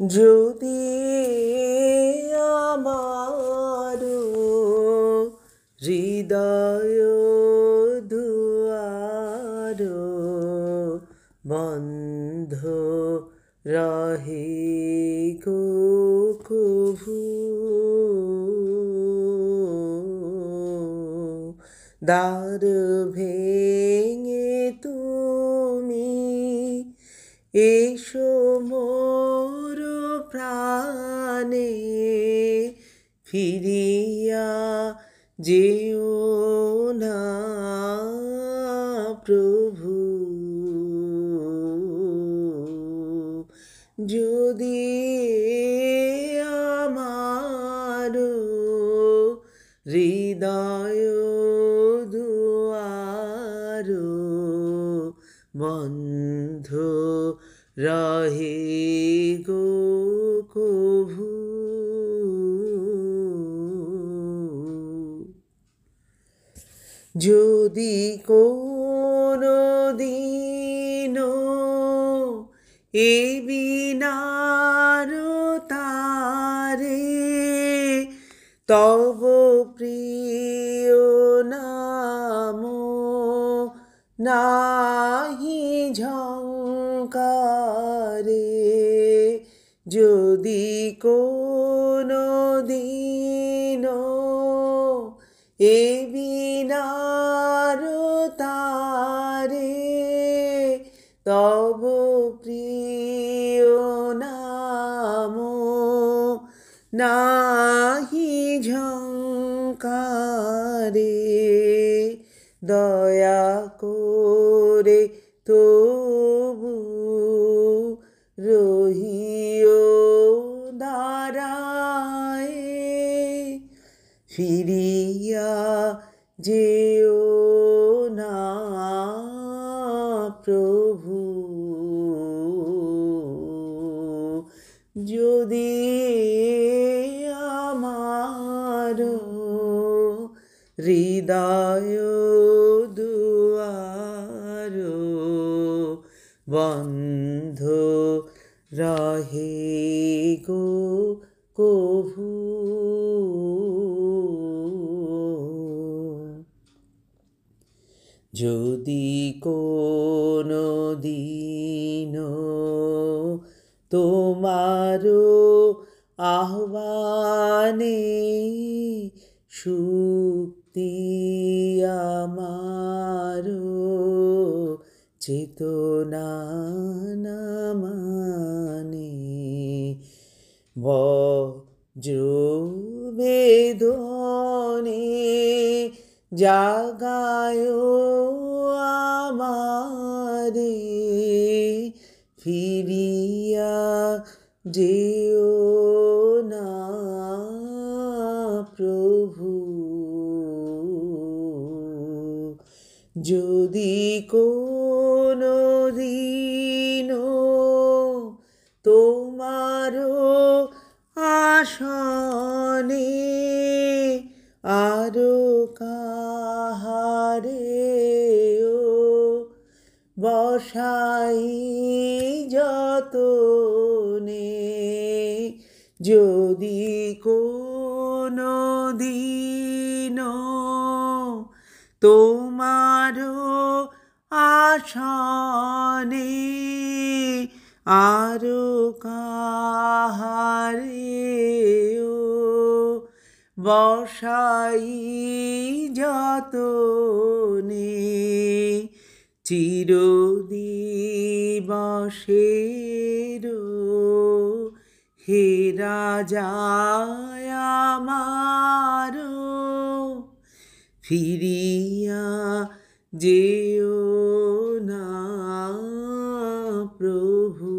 যদি আমার হৃদয় দুয়ার বন্ধ রহে গো কভু, দ্বার ভেঙে তুমি এসো মোর প্রাণে, ফিরিয়া যেও না প্রভু। যদি আমার হৃদয় দুয়ার বন্ধ রহে গো কভু, যদি কোনো দিন এ বিনার তারে তব প্রিয় নাম নাহি ঝঙ্কারে, যদি কোনো দিন এ বিনার তারে তব প্রিয় নাম নাহি ঝঙ্কারে, দয়া করে তবু রহিও দাঁড়ায়, ফিরিয়া যেও না প্রভু। যদি আমার হৃদয় দুয়ার বন্ধ রহে গো কভু, যদি কোনো দিন তোমার আহ্বানে সুপ্তি আমার চেতনা না মানে, বজ্র বেদনে জাগায় আমারে, ফিরিয়া যেও না প্রভু। যদি কোনো দিন তোমার আসনে আরো কাহারে বসাই যতনে, যদি কোনো দিন তোমার আসনে আরো কাহারে বসাই যতনে, চিরদিবসের হে রাজায় আমার, ফিরিয়া যেও না প্রভু।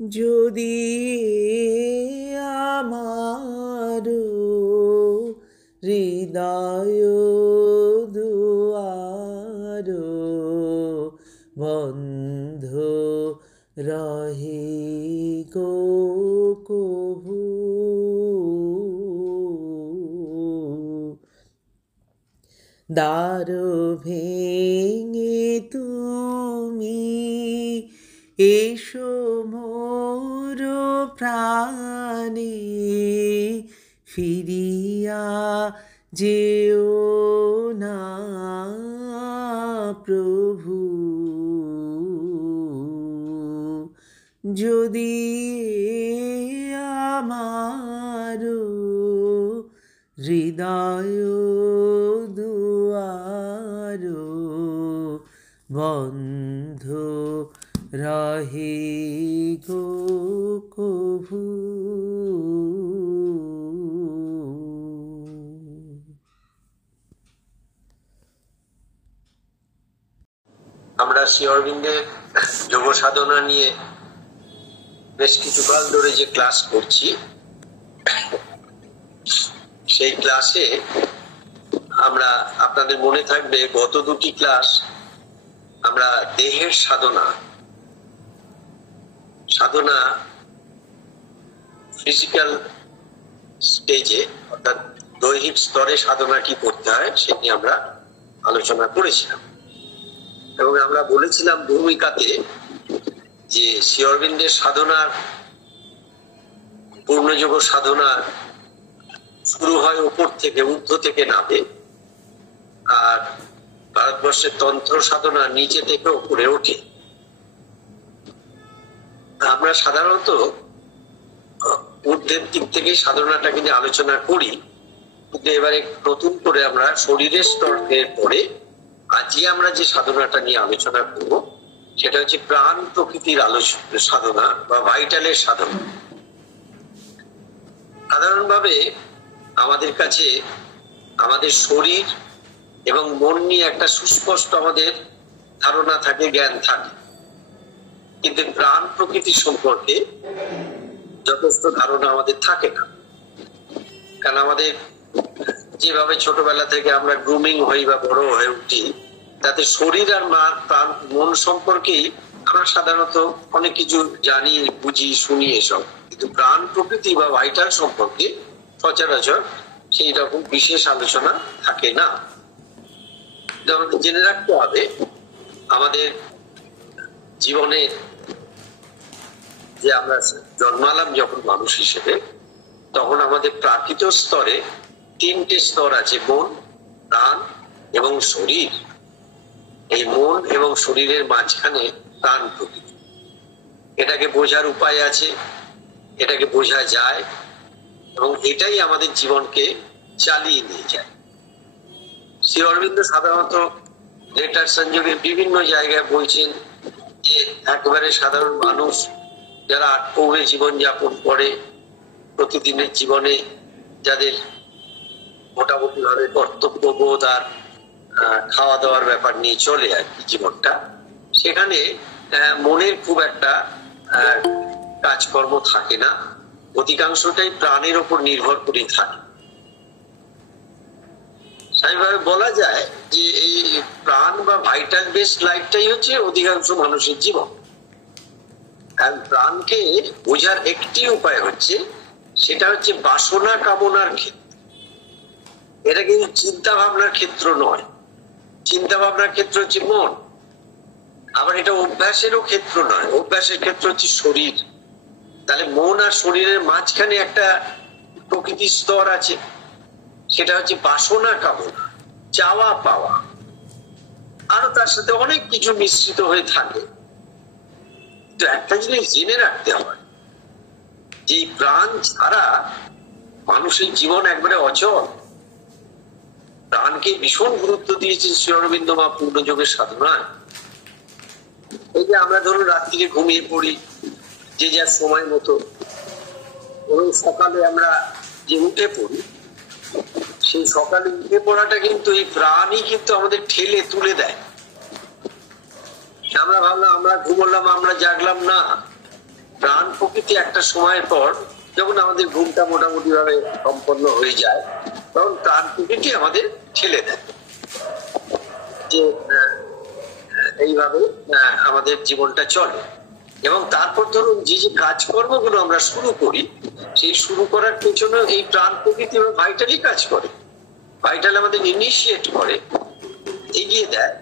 যদি আমার হৃদয় দুয়ার বন্ধ রহে গো কভু, দ্বার ভেঙে তুমি এসো মোর প্রাণে ফিরিয়া যেও না প্রভু, যদি আমার হৃদয় দুয়ার বন্ধ রহে গো কভু। আমরা শ্রী অরবিন্দের যোগ সাধনা নিয়ে বেশ কিছুকাল ধরে যে ক্লাস করছি, সেই ক্লাসে আমরা, আপনাদের মনে থাকবে গত দুটি ক্লাস আমরা দেহের সাধনা ফিজিক্যাল স্টেজে অর্থাৎ দৈহিক স্তরে সাধনা কি করতে হয় সে নিয়ে আমরা আলোচনা করেছিলাম। এবং আমরা বলেছিলাম ভূমিকাতে যে শ্রী অরবিন্দের সাধনার, পূর্ণযোগ সাধনা শুরু হয় উপর থেকে, ঊর্ধ্ব থেকে নামে, আর ভারতবর্ষের তন্ত্র সাধনা নিচে থেকে উপরে ওঠে। আমরা সাধারণত ঊর্ধ্বের দিক থেকে সাধনাটা কিন্তু আলোচনা করি, কিন্তু এবারে নতুন করে আমরা শরীরের স্তরের পরে আজকে আমরা যে সাধনাটা নিয়ে আলোচনা করব সেটা হচ্ছে প্রাণ প্রকৃতির সাধনা বা ভাইটালের সাধনা। সাধারণভাবে আমাদের কাছে আমাদের শরীর এবং মন নিয়ে একটা সুস্পষ্ট আমাদের ধারণা থাকে, জ্ঞান থাকে, কিন্তু প্রাণ প্রকৃতি সম্পর্কে যথেষ্ট ধারণা আমাদের থাকে না। কারণ আমাদের যেভাবে ছোটবেলা থেকে আমরা গ্রুমিং হই বা বড় হয়ে উঠি, তাতে শরীর আর প্রাণ মন সম্পর্কেই আমরা সাধারণত অনেক কিছু জানি, বুঝি, শুনি এসব, কিন্তু প্রাণ প্রকৃতি বা ভাইটাল সম্পর্কে সচরাচর সেই রকম বিশেষ আলোচনা থাকে না। আমাদের জেনে রাখতে হবে, আমাদের জীবনে যে আমরা জন্মালাম যখন মানুষ হিসেবে, তখন আমাদের প্রাকৃত স্তরে তিনটে স্তর আছে, মন, প্রাণ এবং শরীর। এই মন এবং শরীরের মাঝখানে প্রাণ প্রকৃতি। এটাকে বোঝার উপায় আছে, এটাকে বোঝা যায়, এবং এটাই আমাদের জীবনকে চালিয়ে নিয়ে যায়। শ্রী অরবিন্দ সাধারণত লেটার সংযোগে বিভিন্ন জায়গায় বলছেন যে একেবারে সাধারণ মানুষ যারা আটপৌরে জীবন যাপন করে, প্রতিদিনের জীবনে যাদের মোটামুটি ভাবে কর্তব্যবোধ আর খাওয়া দাওয়ার ব্যাপার নিয়ে চলে আর কি জীবনটা, সেখানে মনের খুব একটা কাজকর্ম থাকে না, অধিকাংশটাই প্রাণের উপর নির্ভর করে থাকে। স্বাভাবিকভাবে বলা যায় যে এই প্রাণ বা ভাইটাল বেসড লাইফটাই হচ্ছে অধিকাংশ মানুষের জীবন। আর প্রাণকে বোঝার একটি উপায় হচ্ছে, সেটা হচ্ছে বাসনা কামনার ক্ষেত্র। এটা কিন্তু চিন্তা ভাবনার ক্ষেত্র নয়। চিন্তা ভাবনার ক্ষেত্র হচ্ছে মন, আবার এটা অভ্যাসেরও ক্ষেত্র নয়, অভ্যাসের ক্ষেত্র হচ্ছে শরীর। তাহলে মন আর শরীরের মাঝখানে একটা প্রকৃতির স্তর আছে, সেটা হচ্ছে বাসনা কামনা, চাওয়া পাওয়া, আরো তার সাথে অনেক কিছু মিশ্রিত হয়ে থাকে। তো একটা জিনিস জেনে রাখতে হবে যে প্রাণ ছাড়া মানুষের জীবন একবারে অচল। প্রাণকে ভীষণ গুরুত্ব দিয়েছেন শ্রী অরবিন্দ বা পূর্ণযোগের সাধনায়। এই যে আমরা ধরুন রাত্রিরে ঘুমিয়ে পড়ি যে যার সময় মতো, এবং সকালে আমরা যে উঠে পড়ি, সেই সকালে উঠে পড়াটা কিন্তু এই প্রাণই কিন্তু আমাদের ঠেলে তুলে দেয়। আমরা ভাবলাম আমরা ঘুমলাম, আমরা জাগলাম না। প্রাণ প্রকৃতি একটা সময়ের পর যখন আমাদের ঘুমটা মোটামুটি ভাবে সম্পন্ন হয়ে যায়, তখন প্রাণ প্রকৃতি আমাদের ঠেলে দেয় যে এইভাবে আমাদের জীবনটা চলে। এবং তারপর ধরুন যে যে কাজকর্মগুলো আমরা শুরু করি, সেই শুরু করার পেছনে এই প্রাণ প্রকৃতি বা ভাইটালই কাজ করে। ভাইটাল আমাদের ইনিশিয়েট করে, এগিয়ে দেয়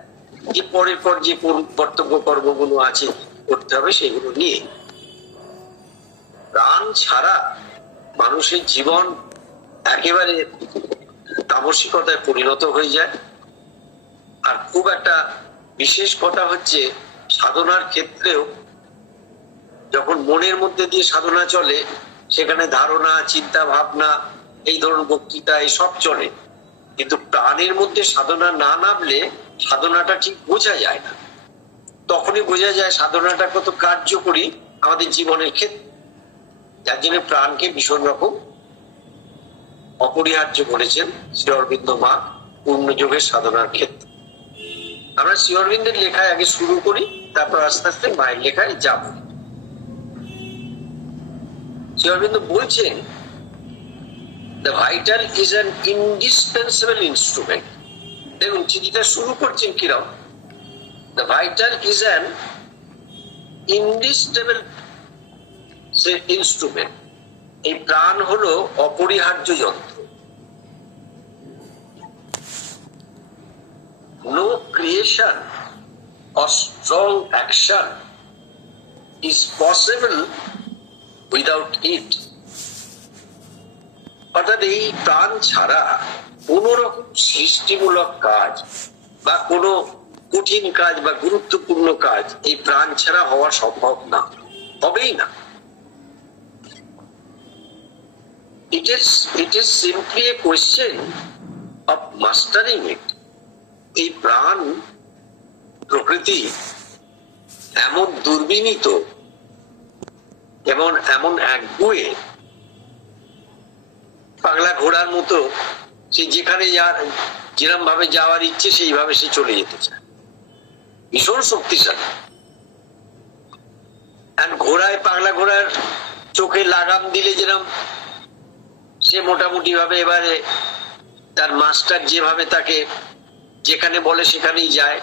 যে পরের পর যে কর্তব্য কর্মগুলো আছে করতে হবে সেগুলো নিয়ে। প্রাণ ছাড়া মানুষের জীবন একেবারে তামসিকতায় পরিণত হয়ে যায়। আর খুব একটা বিশেষ কথা হচ্ছে, সাধনার ক্ষেত্রেও যখন মনের মধ্যে দিয়ে সাধনা চলে, সেখানে ধারণা, চিন্তা ভাবনা, এই ধরনের বক্তৃতা এসব চলে, কিন্তু প্রাণের মধ্যে সাধনা না নামলে সাধনাটা ঠিক বোঝা যায় না। তখনই বোঝা যায় সাধনাটা কত কার্যকরী আমাদের জীবনের ক্ষেত্রে। যার জন্য প্রাণকে ভীষণ রকম অপরিহার্য করেছেন শ্রী অরবিন্দ মা পূর্ণযোগের সাধনার ক্ষেত্রে। আমরা শ্রী অরবিন্দের লেখায় আগে শুরু করি, তারপর আস্তে আস্তে মায়ের লেখায় যাব। শ্রী অরবিন্দ বলছেন, the vital is an indispensable instrument. দেখুন চিঠিটা শুরু করছেন কিরম, the vital is an indispensable instrument. এই প্রাণ হলো অপরিহার্য যন্ত্র। No creation or strong action is possible without it. অর্থাৎ এই প্রাণ ছাড়া কোন রকম সৃষ্টিমূলক কাজ বা কোনো কঠিন কাজ বা গুরুত্বপূর্ণ কাজ এই প্রাণ ছাড়া হওয়া সম্ভব না, হবেই না। It is simply a question of mastering it. এই প্রাণ প্রকৃতি এমন দুর্বিনীত এবং এমন একগুঁয়ে, পাগলা ঘোড়ার মতো, সে যেখানে যেরকম ভাবে যাওয়ার ইচ্ছে সেইভাবে সে চলে যেতে চায়, ভীষণ শক্তিশালী। ঘোড়ায়, পাগলা ঘোড়ার চোখে লাগাম দিলে যেরকম সে মোটামুটি ভাবে এবারে তার মাস্টার যেভাবে তাকে যেখানে বলে সেখানেই যায়,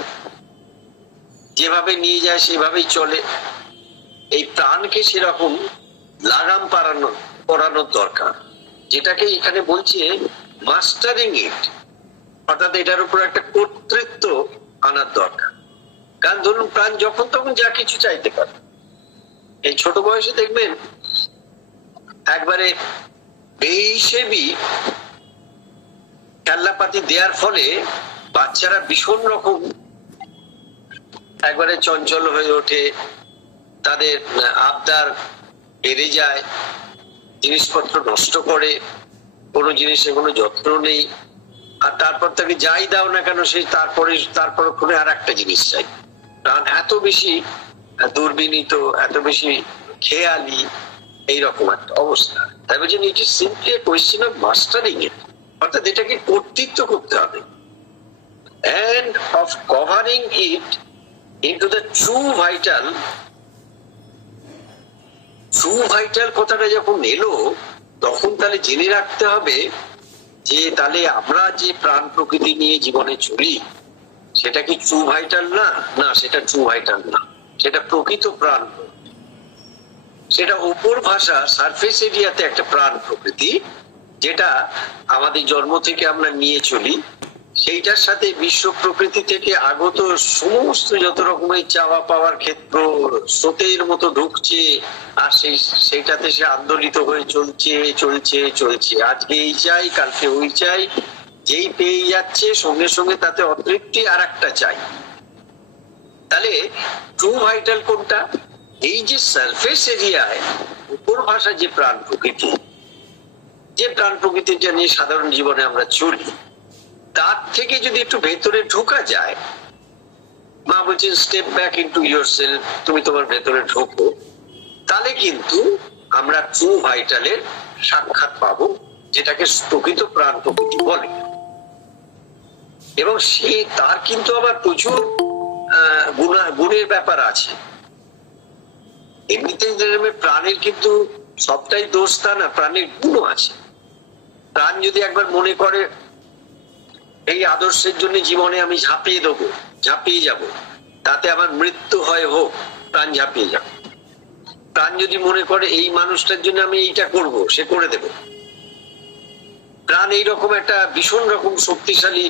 যেভাবে নিয়ে যায় সেভাবেই চলে। এই প্রাণকে সেরকম লাগাম পরানোর দরকার, যেটাকে এখানে বলছে মাস্টারিং ইট, অর্থাৎ এটার উপর একটা কর্তৃত্ব আনার দরকার। কারণ ধরুন প্রাণ যখন তখন যা কিছু চাইতে পারে। এই ছোট বয়সে দেখবেন একবারে বেহিসেবি খেলনাপাতি দেওয়ার ফলে বাচ্চারা ভীষণ রকম একবারে চঞ্চল হয়ে ওঠে, তাদের আবদার বেড়ে যায়, জিনিসপত্র নষ্ট করে, কোনো জিনিসে কোনো যত্ন নেই। আর তারপর তাকে যাই দাও না কেন সে তারপর কোনো আর একটা জিনিস চাই। কারণ এত বেশি দুর্বিনীত, এত বেশি খেয়ালি, এইরকম একটা অবস্থা। তাই বলছেন it is simply a question of mastering it, অর্থাৎ এটাকে কর্তৃত্ব করতে হবে, and of covering it into the true vital কথাটা যখন এলো, তখন তাহলে জেনে রাখতে হবে যে তাহলে আমরা যে প্রাণ প্রকৃতি নিয়ে জীবনে চলি সেটা কি ট্রু ভাইটাল না? না, সেটা ট্রু ভাইটাল না, সেটা প্রকৃত প্রাণ। সেটা উপর ভাষা সারফেস এরিয়াতে একটা প্রাণ প্রকৃতি, যেটা আমাদের জন্ম থেকে আমরা নিয়ে চলি। সেইটার সাথে বিশ্ব প্রকৃতি থেকে আগত সমস্ত যত রকমের চাওয়া পাওয়ার ক্ষেত্র স্রোতের মতো ঢুকছে, আর সেইটাতে সে আন্দোলিত হয়ে চলছে। আজকে এই চাই, কালকে ওই চাই, যেই পেয়ে যাচ্ছে সঙ্গে সঙ্গে তাতে অতৃপ্তি আর একটা চাই। তাহলে ট্রু ভাইটাল কোনটা? এই যে সারফেস এরিয়ায় উপর ভাষা যে প্রাণ প্রকৃতিটা নিয়ে সাধারণ জীবনে আমরা চলি, তার থেকে যদি একটু ভেতরে ঢোকা যায়, মা বলছেন স্টেপ ব্যাক ইনটু ইয়োরসেলফ, তুমি তোমার ভেতরে ঢোকো, তাহলে কিন্তু আমরা ট্রু ভাইটালের সাক্ষাৎ পাবো, যেটাকে প্রকৃত প্রাণ প্রকৃতি বলে। এবং তার কিন্তু আবার প্রচুর গুণের ব্যাপার আছে। এমনিতে প্রাণের কিন্তু সবটাই দোষ তা না, প্রাণের গুণও আছে। প্রাণ যদি একবার মনে করে এই আদর্শের জন্য জীবনে আমি ঝাঁপিয়ে যাব, তাতে আমার মৃত্যু হয় হোক, প্রাণ ঝাঁপিয়ে যাবে। প্রাণ যদি মনে করে এই মানুষটার জন্য আমি এইটা করব, সে করে দেবে। প্রাণ এইরকম একটা ভীষণ রকম শক্তিশালী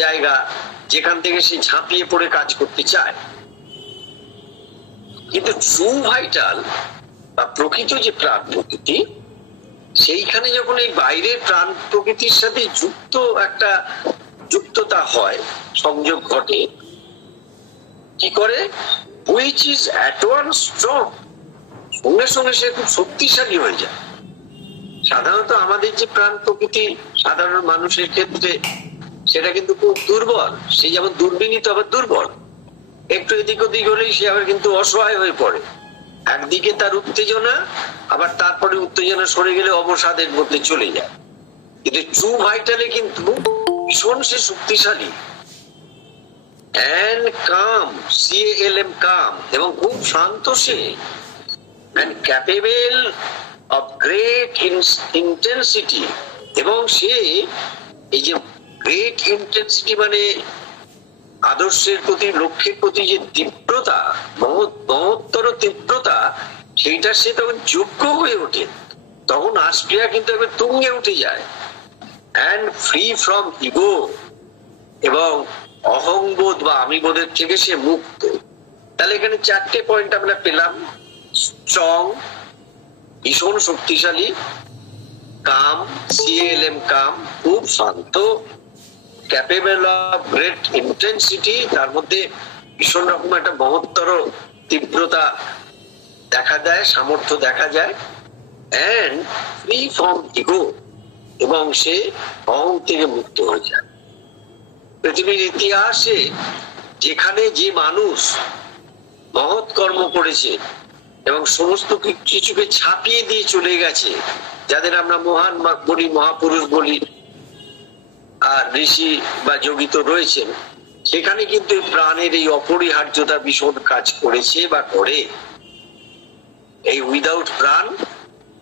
জায়গা, যেখান থেকে সে ঝাঁপিয়ে পড়ে কাজ করতে চায়। কিন্তু ট্রু ভাইটাল বা প্রকৃত যে প্রাণ প্রকৃতি, সেইখানে যখন এই বাইরের প্রাণ প্রকৃতির সাথে একটা যুক্ততা হয়, সংযোগ ঘটে, কি করে, which is at one strong, সঙ্গে সঙ্গে সে খুব শক্তিশালী হয়ে যায়। সাধারণত আমাদের যে প্রাণ প্রকৃতি সাধারণ মানুষের ক্ষেত্রে সেটা কিন্তু খুব দুর্বল। সে যেমন দুর্বিনীত আবার দুর্বল, একটু এদিক ওদিক হলেই সে আবার কিন্তু অসহায় হয়ে পড়ে। একদিকে তার উত্তেজনা, আবার তারপরে উত্তেজনা সরে গেলে অবসাদের মধ্যে চলে যায়। কিন্তু ট্রু ভাইটালে কিন্তু ভীষণ সে শক্তিশালী, and calm, CALM, calm, এবং খুব শান্ত সে, and capable of great intensity, এবং সে এই যে গ্রেট ইন্টেন্সিটি মানে আদর্শের প্রতি, লক্ষ্যের প্রতি যে তীব্রতা, মহত্তর তীব্রতা, সেইটা সে তখন যোগ্য হয়ে ওঠে। তখন আস্পিয়া কিন্তু একবার তুঙ্গে উঠে যায়। and free from ego, এবং অহংবোধ বা আমিবোধের থেকে সে মুক্ত। তাহলে এখানে 4টে পয়েন্ট আমরা পেলাম: স্ট্রং, ভীষণ শক্তিশালী; কাম, CALM, কাম, খুব শান্ত; ক্যাপেবল অফ গ্রেট ইন্টেন্সিটি, তার মধ্যে ভীষণ রকম একটা মহত্তর তীব্রতা দেখা দেয়, সামর্থ্য দেখা যায়; এন্ড ফ্রি ফ্রম ইগো, এবং সে অহং থেকে মুক্ত হয়ে যায়। পৃথিবীর ইতিহাসে যেখানে যে মানুষ মহৎ কর্ম করেছে এবং সমস্ত কিছুকে ছাপিয়ে দিয়ে চলে গেছে, যাদের আমরা মহান বলি, মহাপুরুষ বলি, আর ঋষি বা যোগী তো রয়েছেন, সেখানে কিন্তু প্রাণের এই অপরিহার্যতা ভীষণ কাজ করেছে বা করে। এই উইদাউট প্রাণ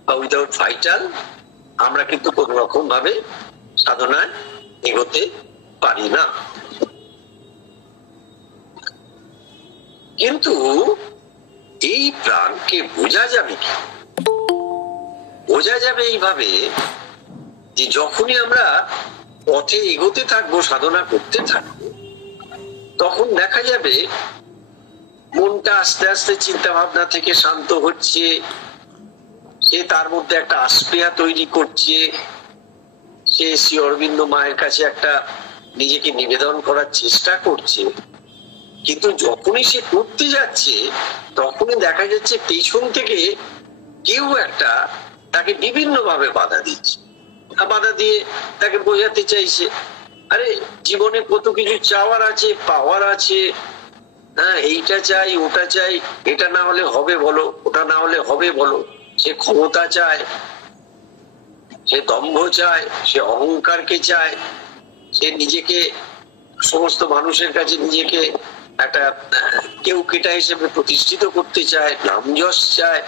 বা উইদাউট ভাইটাল আমরা কিন্তু কোন রকম ভাবে সাধনায় এগোতে পারি না। কিন্তু এই প্রাণকে বোঝা যাবে কি? বোঝা যাবে এইভাবে যে যখনই আমরা পথে এগোতে থাকবো, সাধনা করতে থাকবো, তখন দেখা যাবে মনটা আস্তে আস্তে চিন্তা ভাবনা থেকে শান্ত হচ্ছে, সে তার মধ্যে একটা আস্পেয়া তৈরি করছে, সে শ্রী অরবিন্দ মায়ের কাছে একটা নিজেকে নিবেদন করার চেষ্টা করছে। কিন্তু যখনই সে করতে যাচ্ছে, তখনই দেখা যাচ্ছে পেছন থেকে কেউ একটা তাকে বিভিন্ন ভাবে বাধা দিচ্ছে, বাধা দিয়ে তাকে বোঝাতে চাইছে, আরে জীবনে কত কিছু চাওয়ার আছে, পাওয়ার আছে, হ্যাঁ, এইটা চাই, ওটা চাই, এটা না হলে হবে বলো, ওটা না হলে হবে বলো। সে ক্ষমতা চায়, সে দম্ভ চায়, সে অহংকারকে চায়, সে নিজেকে সমস্ত মানুষের কাছে নিজেকে একটা কেউ কেটা হিসেবে প্রতিষ্ঠিত করতে চায়, নাম যশ চায়,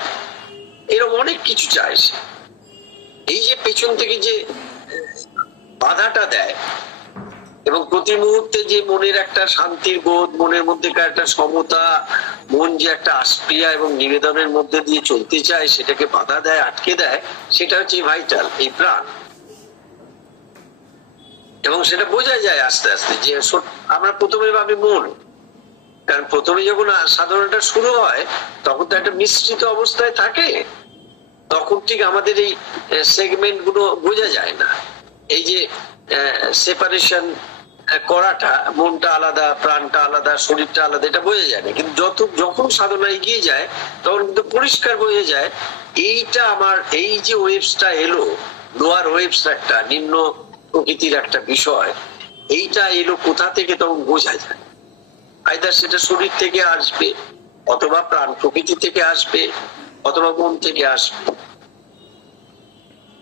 এরকম অনেক কিছু চায় সে। এই যে পেছন থেকে যে বাধাটা দেয় এবং প্রতি মুহূর্তে যে মনের একটা শান্তির বোধ, মনের মধ্যে একটা সমতা, মন যে একটা আস্পিয়া এবং নিবেদনের মধ্যে দিয়ে চলতে চায়, সেটাকে বাধা দেয়, আটকে দেয়, সেটা হচ্ছে ভাইটাল, এই প্রাণ। এবং সেটা বোঝা যায় আস্তে আস্তে যে আমরা প্রথমে ভাবি মন, কারণ প্রথমে যখন সাধনাটা শুরু হয় তখন তো একটা মিশ্রিত অবস্থায় থাকে, তখন ঠিক আমাদের এই সেগমেন্ট গুলো বোঝা যায় না। এই যে সেপারেশন করাটা, মনটা আলাদা, প্রাণটা আলাদা, শরীরটা আলাদা, এটা বোঝা যায় না। কিন্তু যখন সাধনা এগিয়ে যায় তখন কিন্তু পরিষ্কার বোঝা যায় এইটা আমার, এই যে ওয়েভসটা এলো, লোয়ার ওয়েভস, একটা নিম্ন প্রকৃতির একটা বিষয়, এইটা এলো কোথা থেকে, তখন বোঝা যায়। আইদার সেটা শরীর থেকে আসবে, অথবা প্রাণ প্রকৃতি থেকে আসবে, অথবা মন থেকে আসবে।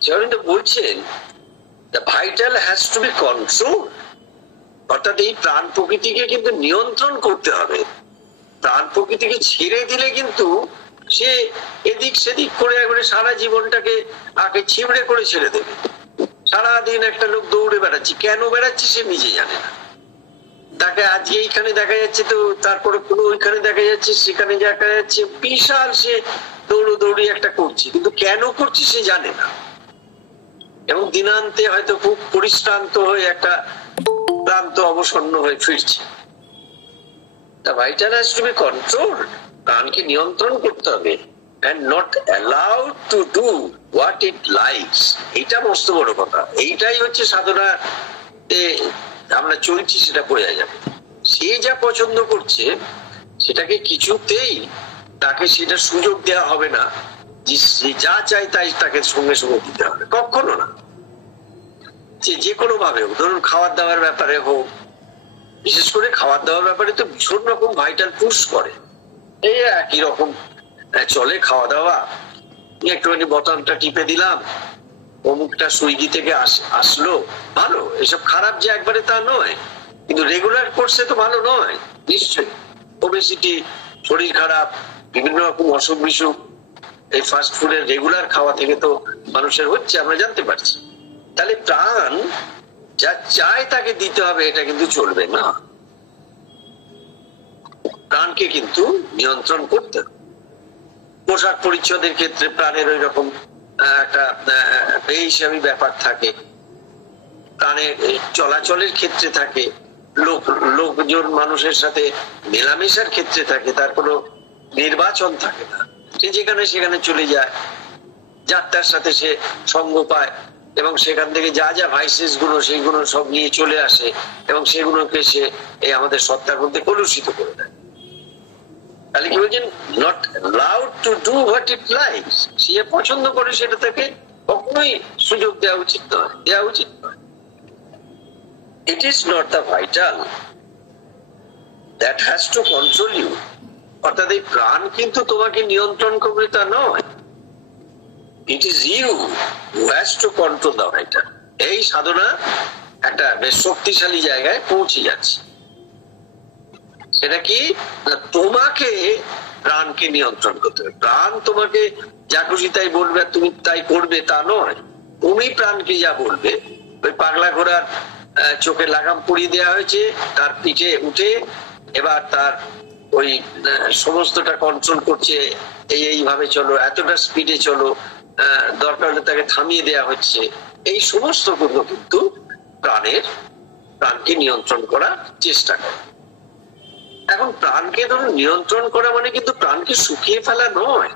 যেমন বলছেন the vital has to be controlled, অর্থাৎ এই প্রাণ প্রকৃতিকে কিন্তু নিয়ন্ত্রণ করতে হবে। প্রাণ প্রকৃতিকে ছেড়ে দিলে কিন্তু সে এদিক সেদিক করে একবারে সারা জীবনটাকে আগে ছিমড়ে করে ছেড়ে দেবে। সারাদিন একটা লোক দৌড়ে বেড়াচ্ছে, কেন বেড়াচ্ছে সে নিজে জানে না। তাকে আজকে এইখানে দেখা যাচ্ছে, তো তারপরে কোনো ওইখানে দেখা যাচ্ছে, সেখানে দেখা যাচ্ছে, বিশাল সে দৌড়ি একটা করছে, কিন্তু কেন করছে সে জানে না। এবং দিনান্তে হয়তো খুব পরিশ্রান্ত হয়ে একটা ক্লান্ত অবসন্ন হয়ে ফিরছে। The vital has to be controlled. প্রাণকে নিয়ন্ত্রণ করতে হবে and not allowed to do what it likes. এটা মস্ত বড় কথা। এইটাই হচ্ছে সাধনা আমরা চলছি, সেটা বোঝা যাবে। সে যা পছন্দ করছে সেটাকে কিছুতেই তাকে সেটা সুযোগ দেওয়া হবে না যে সে যা চাই তাই তাকে সঙ্গে সঙ্গে দিতে হবে, কখনো না। যে কোনো ভাবে হোক, ধরুন খাবার দাবার ব্যাপারে হোক, বিশেষ করে খাবার দাবার ব্যাপারে তো ভীষণ রকম ভাইটাল পুশ করে। এই একই রকম চলে খাওয়া দাওয়া, একটুখানি বোতামটা টিপে দিলাম, অমুকটা সুইগি থেকে আসলো, ভালো। এসব খারাপ যে একবারে তা নয়, কিন্তু রেগুলার করছে তো ভালো নয় নিশ্চয়ই। ওবেসিটি, শরীর খারাপ, বিভিন্ন রকম অসুখ বিসুখ এই ফাস্ট ফুডের রেগুলার খাওয়া থেকে তো মানুষের হচ্ছে, আমরা জানতে পারছি। তাহলে প্রাণ যা চায় তাকে দিতে হবে, এটা কিন্তু চলবে না। প্রাণকে কিন্তু নিয়ন্ত্রণ করতে হবে। পোশাক পরিচ্ছদের ক্ষেত্রে প্রাণের ওই রকম একটা বেহিসাবি ব্যাপার থাকে, প্রাণের চলাচলের ক্ষেত্রে থাকে, লোকজন মানুষের সাথে মেলামেশার ক্ষেত্রে থাকে, তার কোনো নির্বাচন থাকে না, সে যেখানে সেখানে চলে যায়, যাত্রার সাথে সে সঙ্গ পায় এবং সেখান থেকে যা যা ভাইসেস গুলো সেইগুলো সব নিয়ে চলে আসে এবং সেগুলোকে সে এই আমাদের সত্তার মধ্যে কলুষিত করে দেয়। তাহলে কি বলছেন, not allowed to do what it likes. সে পছন্দ করে সেটা তাকে কখনোই সুযোগ দেওয়া উচিত নয়, দেওয়া উচিত নয়। It is not the vital that has to control you. অর্থাৎ এই প্রাণ কিন্তু তোমাকে নিয়ন্ত্রণ করবে তা নয়, it is you who has to control the vital. এই সাধনা একটা বেশ শক্তিশালী জায়গায় পৌঁছে যাচ্ছে। সেটা কি, তোমাকে প্রাণকে নিয়ন্ত্রণ করতে হবে। প্রাণ তোমাকে যা খুশি তাই বলবে, তুমি তাই করবে তা নয়। তুমি প্রাণকে যা বলবে, ওই পাগলা ঘোড়ার চোখে লাগাম পরিয়ে দেওয়া হয়েছে, তার পিঠে উঠে এবার তার ওই সমস্তটা কন্ট্রোল করছে, এইভাবে চলো, এতটা স্পিডে চলো, দরকার হলে তাকে থামিয়ে দেওয়া হচ্ছে। এই সমস্ত গুলো কিন্তু প্রাণকে নিয়ন্ত্রণ করার চেষ্টা করে। এখন প্রাণকে ধরুন নিয়ন্ত্রণ করা মানে কিন্তু প্রাণকে শুকিয়ে ফেলা নয়,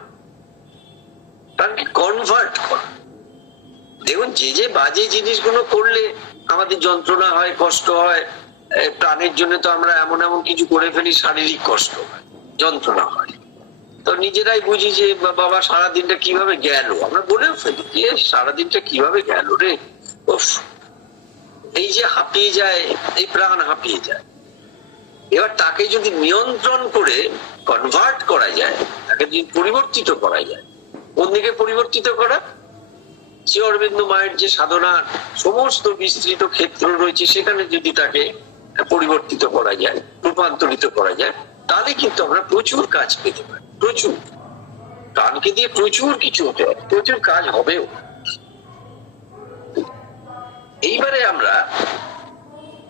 প্রাণকে কনভার্ট করা। দেখুন, যে বাজে জিনিসগুলো করলে আমাদের যন্ত্রণা হয়, কষ্ট হয়, প্রাণের জন্য তো আমরা এমন এমন কিছু করে ফেলি, শারীরিক কষ্ট হয়, যন্ত্রণা হয়, তো নিজেরাই বুঝি যে বাবা সারাদিনটা কিভাবে গেল, আমরা বলেও ফেলি যে সারাদিনটা কিভাবে গেল রে। এই যে হাঁপিয়ে যায়, এই প্রাণ হাঁপিয়ে যায়। এবার তাকে যদি নিয়ন্ত্রণ করে কনভার্ট করা যায়, তাকে যদি পরিবর্তিত করা যায়, কোন দিকে পরিবর্তিত করা, শ্রী অরবিন্দ মায়ের যে সাধনার সমস্ত বিস্তৃত ক্ষেত্র রয়েছে সেখানে যদি তাকে পরিবর্তিত করা যায়, রূপান্তরিত করা যায়, তাহলে কিন্তু আমরা প্রচুর কাজ পেতে পারি। প্রচুর প্রাণকে দিয়ে প্রচুর কিছু হতে হবে, প্রচুর কাজ হবেও। এইবারে আমরা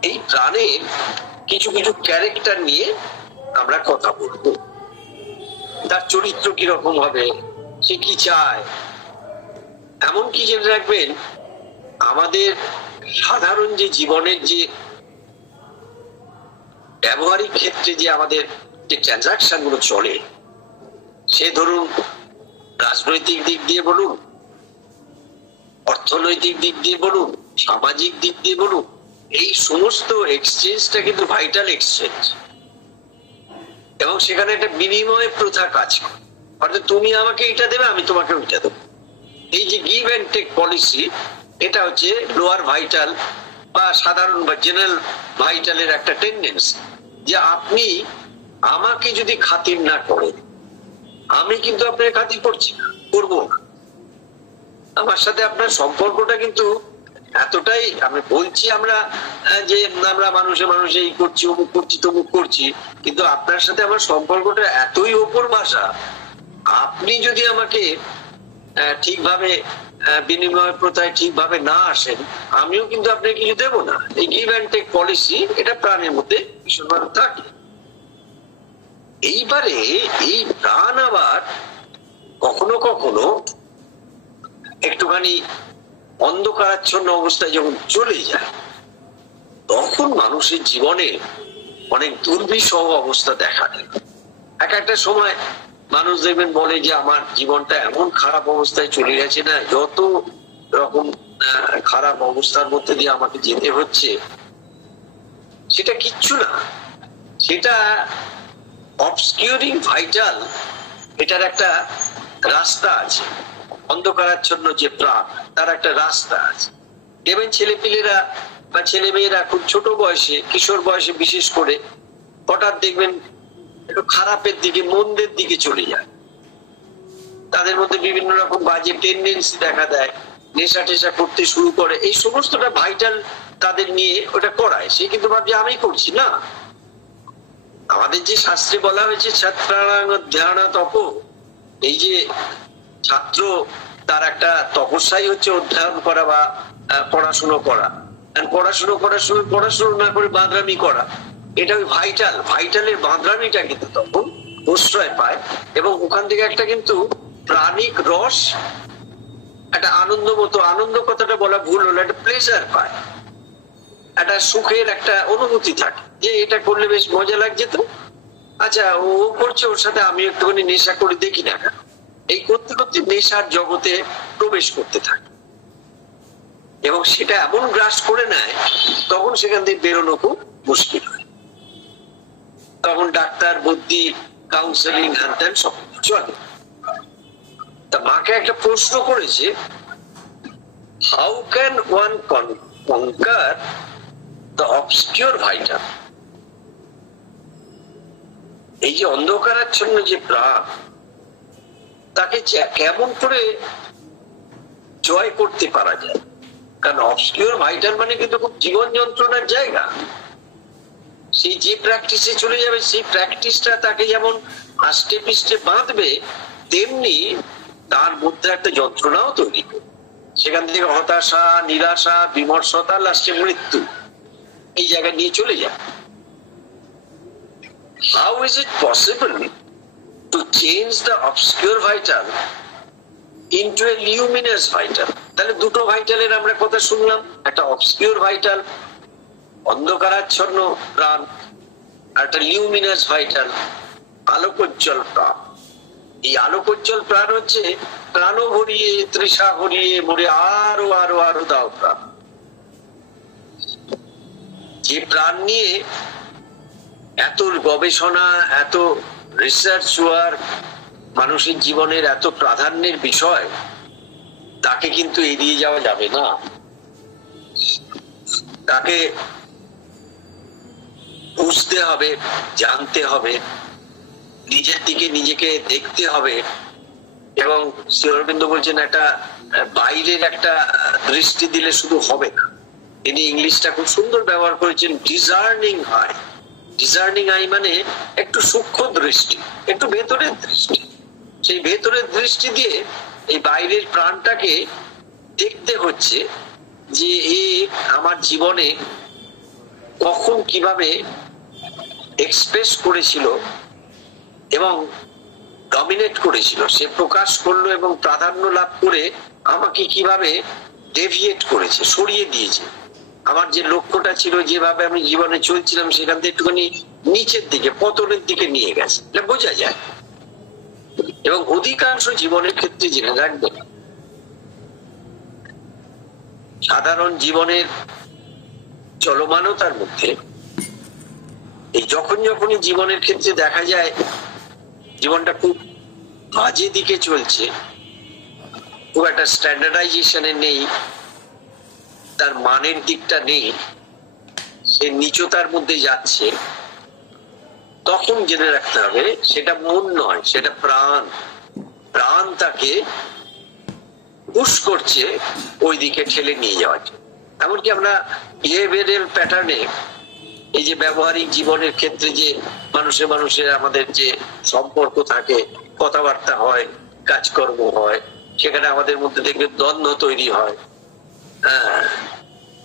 এই প্রাণের কিছু কিছু ক্যারেক্টার নিয়ে আমরা কথা বলবো। তার চরিত্র কিরকম হবে, সে কি চায়। এমনকি জেনে রাখবেন, আমাদের সাধারণ যে জীবনের যে ব্যবহারিক ক্ষেত্রে যে আমাদের যে ট্রানজাকশন গুলো চলে, সে ধরুন রাজনৈতিক দিক দিয়ে বলুন, অর্থনৈতিক দিক দিয়ে বলুন, সামাজিক দিক দিয়ে বলুন, এই সমস্ত এক্সচেঞ্জটা কিন্তু ভাইটাল এক্সচেঞ্জ, এবং সেখানে একটা বিনিময় প্রথা কাজ করে। অর্থাৎ তুমি আমাকে এটা দেবে, আমি তোমাকে ওইটা দেবো। এই যে গিভ অ্যান্ড টেক পলিসি, এটা হচ্ছে লোয়ার ভাইটাল বা সাধারণ বা জেনারেল ভাইটালের একটা টেন্ডেন্সি, যে আপনি আমাকে যদি খাতির না করেন, আমি কিন্তু আপনার খাতির করছি না, করবো না। আমার সাথে আপনার সম্পর্কটা কিন্তু এতটাই, আমি বলছি আমরা যে আমরা মানুষে এই করছি, অমুক করছি, তমুক করছি, কিন্তু আপনার সাথে আমার সম্পর্কটা এতই ওপর ভাষা, আপনি যদি আমাকে ঠিকভাবে বিনিময় প্রথায় ঠিকভাবে না আসেন, আমিও কিন্তু আপনাকে কিছু দেবো না। এই গিভ অ্যান্ড টেক পলিসি, এটা প্রাণের মধ্যে ভীষণভাবে থাকে। এইবারে এই প্রাণ আবার কখনো কখনো একটুখানি অন্ধকারাচ্ছন্ন অবস্থায় যখন চলে যায়, তখন মানুষের জীবনে অনেক দুর্বিষহ অবস্থা দেখা দেয়। একটা সময় মানুষ দেখবেন বলে যে আমার জীবনটা এমন খারাপ অবস্থায় চলে গেছে না, যত রকম খারাপ অবস্থার মধ্যে দিয়ে আমাকে যেতে হচ্ছে, সেটা কিচ্ছু না, সেটা অবস্কিউরিং ভাইটাল, এটার একটা রাস্তা আছে। অন্ধকারাচ্ছন্ন যে প্রাণ, তার একটা রাস্তা আছে। দেখবেন ছেলেপিলেরা বা ছেলে মেয়েরা খুব ছোট বয়সে, কিশোর বয়সে বিশেষ করে, হঠাৎ দেখবেন একটু খারাপের দিকে, মন্দের দিকে চলে যায়। তাদের মধ্যে বিভিন্ন রকম বাজে টেন্ডেন্সি দেখা দেয়, নেশা টেশা করতে শুরু করে। এই সমস্তটা ভাইটাল তাদের নিয়ে ওটা করায়। সে কিন্তু ভাবছে আমি করছি না। আমাদের যে শাস্ত্রে বলা হয়েছে ছাত্রাণাং ধ্যান তপ, এই যে ছাত্র, তার একটা তপস্যাই হচ্ছে অধ্যয়ন করা বা পড়াশুনো করা। পড়াশুনো করার সময় পড়াশুনো না করে বাঁদরামি করা, এটা ওই ভাইটালের বাঁদরামিটা কিন্তু তখন প্রশ্রয় পায়, এবং ওখান থেকে একটা কিন্তু প্রাণিক রস, একটা আনন্দ মতো, আনন্দ কথাটা বলা ভুল হলো, একটা প্লেজার পায়, একটা সুখের একটা অনুভূতি থাকে যে এটা করলে বেশ মজা লাগছে, তো আচ্ছা ও করছে, ওর সাথে আমি একটুখানি নেশা করে দেখি না কেন। এই করতে করতে নেশার জগতে প্রবেশ করতে থাকে, এবং সেটা এমন গ্রাস করে নেয়, তখন সেখান থেকে বেরোনো খুব মুশকিল হয়। তখন ডাক্তার, বুদ্ধি, কাউন্সেলিং, হ্যান সব চলে। তা মাকে একটা প্রশ্ন করেছে, how can one কনকার the obscure vital? এই যে অন্ধকারাচ্ছন্ন যে প্রাণ, তাকে কেমন করে জয় করতে পারা যায়? কারণ অবস্কিউর ভাইটাল মানে কিন্তু খুব জীবন যন্ত্রণার জায়গা। সেই যে প্র্যাকটিসে চলে যাবে, সেই প্র্যাকটিসটা তাকে যেমন আষ্টে পৃষ্ঠে বাঁধবে, তেমনি তার মধ্যে একটা যন্ত্রণাও তৈরি করবে। সেখান থেকে হতাশা, নিরাশা, বিমর্ষতা, লাস্টে মৃত্যু, এই জায়গায় নিয়ে চলে যায়। How is it possible to change the obscure vital into a luminous vital? তাহলে দুটো ভাইটালের আমরা কথা শুনলাম, একটা অবস্কিউর ভাইটাল, অন্ধকারাচ্ছন্ন প্রাণ, আর একটা লিউমিনাস ভাইটাল, আলোকোজ্জ্বল প্রাণ। এই আলোকোজ্জ্বল প্রাণ হচ্ছে প্রাণ ভরিয়ে, তৃষা ভরিয়ে মরে আরো আরো আরো দাও প্রাণ। যে প্রাণ নিয়ে এত গবেষণা, এত রিসার্চ ওয়ার্ক, মানুষের জীবনের এত প্রাধান্যের বিষয়, তাকে কিন্তু এড়িয়ে যাওয়া যাবে না। তাকে বুঝতে হবে, জানতে হবে, নিজের দিকে নিজেকে দেখতে হবে। এবং শ্রী অরবিন্দ বলছেন একটা বাইরের একটা দৃষ্টি দিলে শুধু হবে না। তিনি ইংলিশটা খুব সুন্দর ব্যবহার করেছেন, ডিজার্নিং আই। ডিজার্নিং আই মানে একটু সূক্ষ্ম দৃষ্টি, একটু ভেতরের দৃষ্টি। সেই ভেতরের দৃষ্টি দিয়ে এই বাইরের প্রাণটাকে দেখতে হচ্ছে যে এ আমার জীবনে কখন কিভাবে এক্সপ্রেস করেছিল এবং ডমিনেট করেছিল, সে প্রকাশ করলো এবং প্রাধান্য লাভ করে আমাকে কিভাবে ডেভিয়েট করেছে, সরিয়ে দিয়েছে। আমার যে লক্ষ্যটা ছিল, যেভাবে আমি জীবনে চলছিলাম, সেখান থেকে একটুখানি নিচের দিকে, পতনের দিকে নিয়ে গেছে, এটা বোঝা যায়। এবং অধিকাংশ জীবনের ক্ষেত্রে জেনে রাখবেন, সাধারণ জীবনের চলমানতার মধ্যে এই যখনই জীবনের ক্ষেত্রে দেখা যায় জীবনটা খুব বাজে দিকে চলছে, খুব একটা স্ট্যান্ডার্ডাইজেশনে নেই, তার মানের দিকটা নেই, সে নিচতার মধ্যে যাচ্ছে, তখন জেনে রাখতে হবে সেটা মন নয়, সেটা প্রাণ। প্রাণ তাকে পুশ করছে ওই দিকে ঠেলে নিয়ে যাওয়ার জন্য। এমনকি আমরা বিহেভিয়ারাল প্যাটার্নে, এই যে ব্যবহারিক জীবনের ক্ষেত্রে যে মানুষের আমাদের যে সম্পর্ক থাকে, কথাবার্তা হয়, কাজকর্ম হয়, সেখানে আমাদের মধ্যে দেখবে দ্বন্দ্ব তৈরি হয়,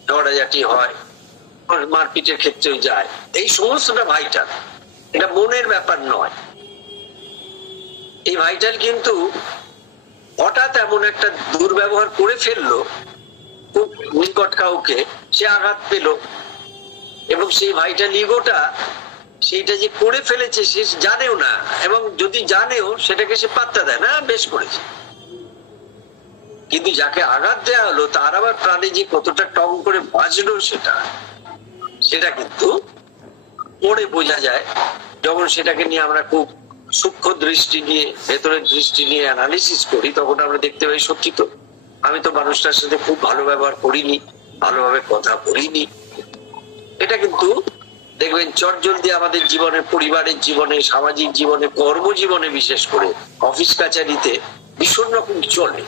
ঝগড়াঝাটি হয়, মারপিটের ক্ষেত্রেও যায়। এই সমস্তটা ভাইটাল, এটা মনের ব্যাপার নয়। এই ভাইটাল কিন্তু হঠাৎ এমন একটা দুর্ব্যবহার করে ফেললো, খুব নিকট কাউকে, সে আঘাত পেল, এবং সেই ভাইটাল ইগোটা সেইটা যে করে ফেলেছে সে জানেও না, এবং যদি জানেও সেটাকে সে পাত্তা দেয় না, বেশ করেছে। কিন্তু যাকে আঘাত দেওয়া হলো তার আবার প্রাণে যে কতটা টং করে বাজলো সেটা কিন্তু পড়ে বোঝা যায়। যখন সেটাকে নিয়ে আমরা খুব সূক্ষ্ম দৃষ্টি নিয়ে, ভেতরের দৃষ্টি নিয়ে অ্যানালিসিস করি, তখন আমরা দেখতে পাই সত্যি তো, আমি তো মানুষটার সাথে খুব ভালো ব্যবহার করিনি, ভালোভাবে কথা বলিনি। এটা কিন্তু দেখবেন চটজলদি আমাদের জীবনে, পরিবারের জীবনে, সামাজিক জীবনে, কর্মজীবনে, বিশেষ করে অফিস কাছারিতে ভীষণ রকম চলে,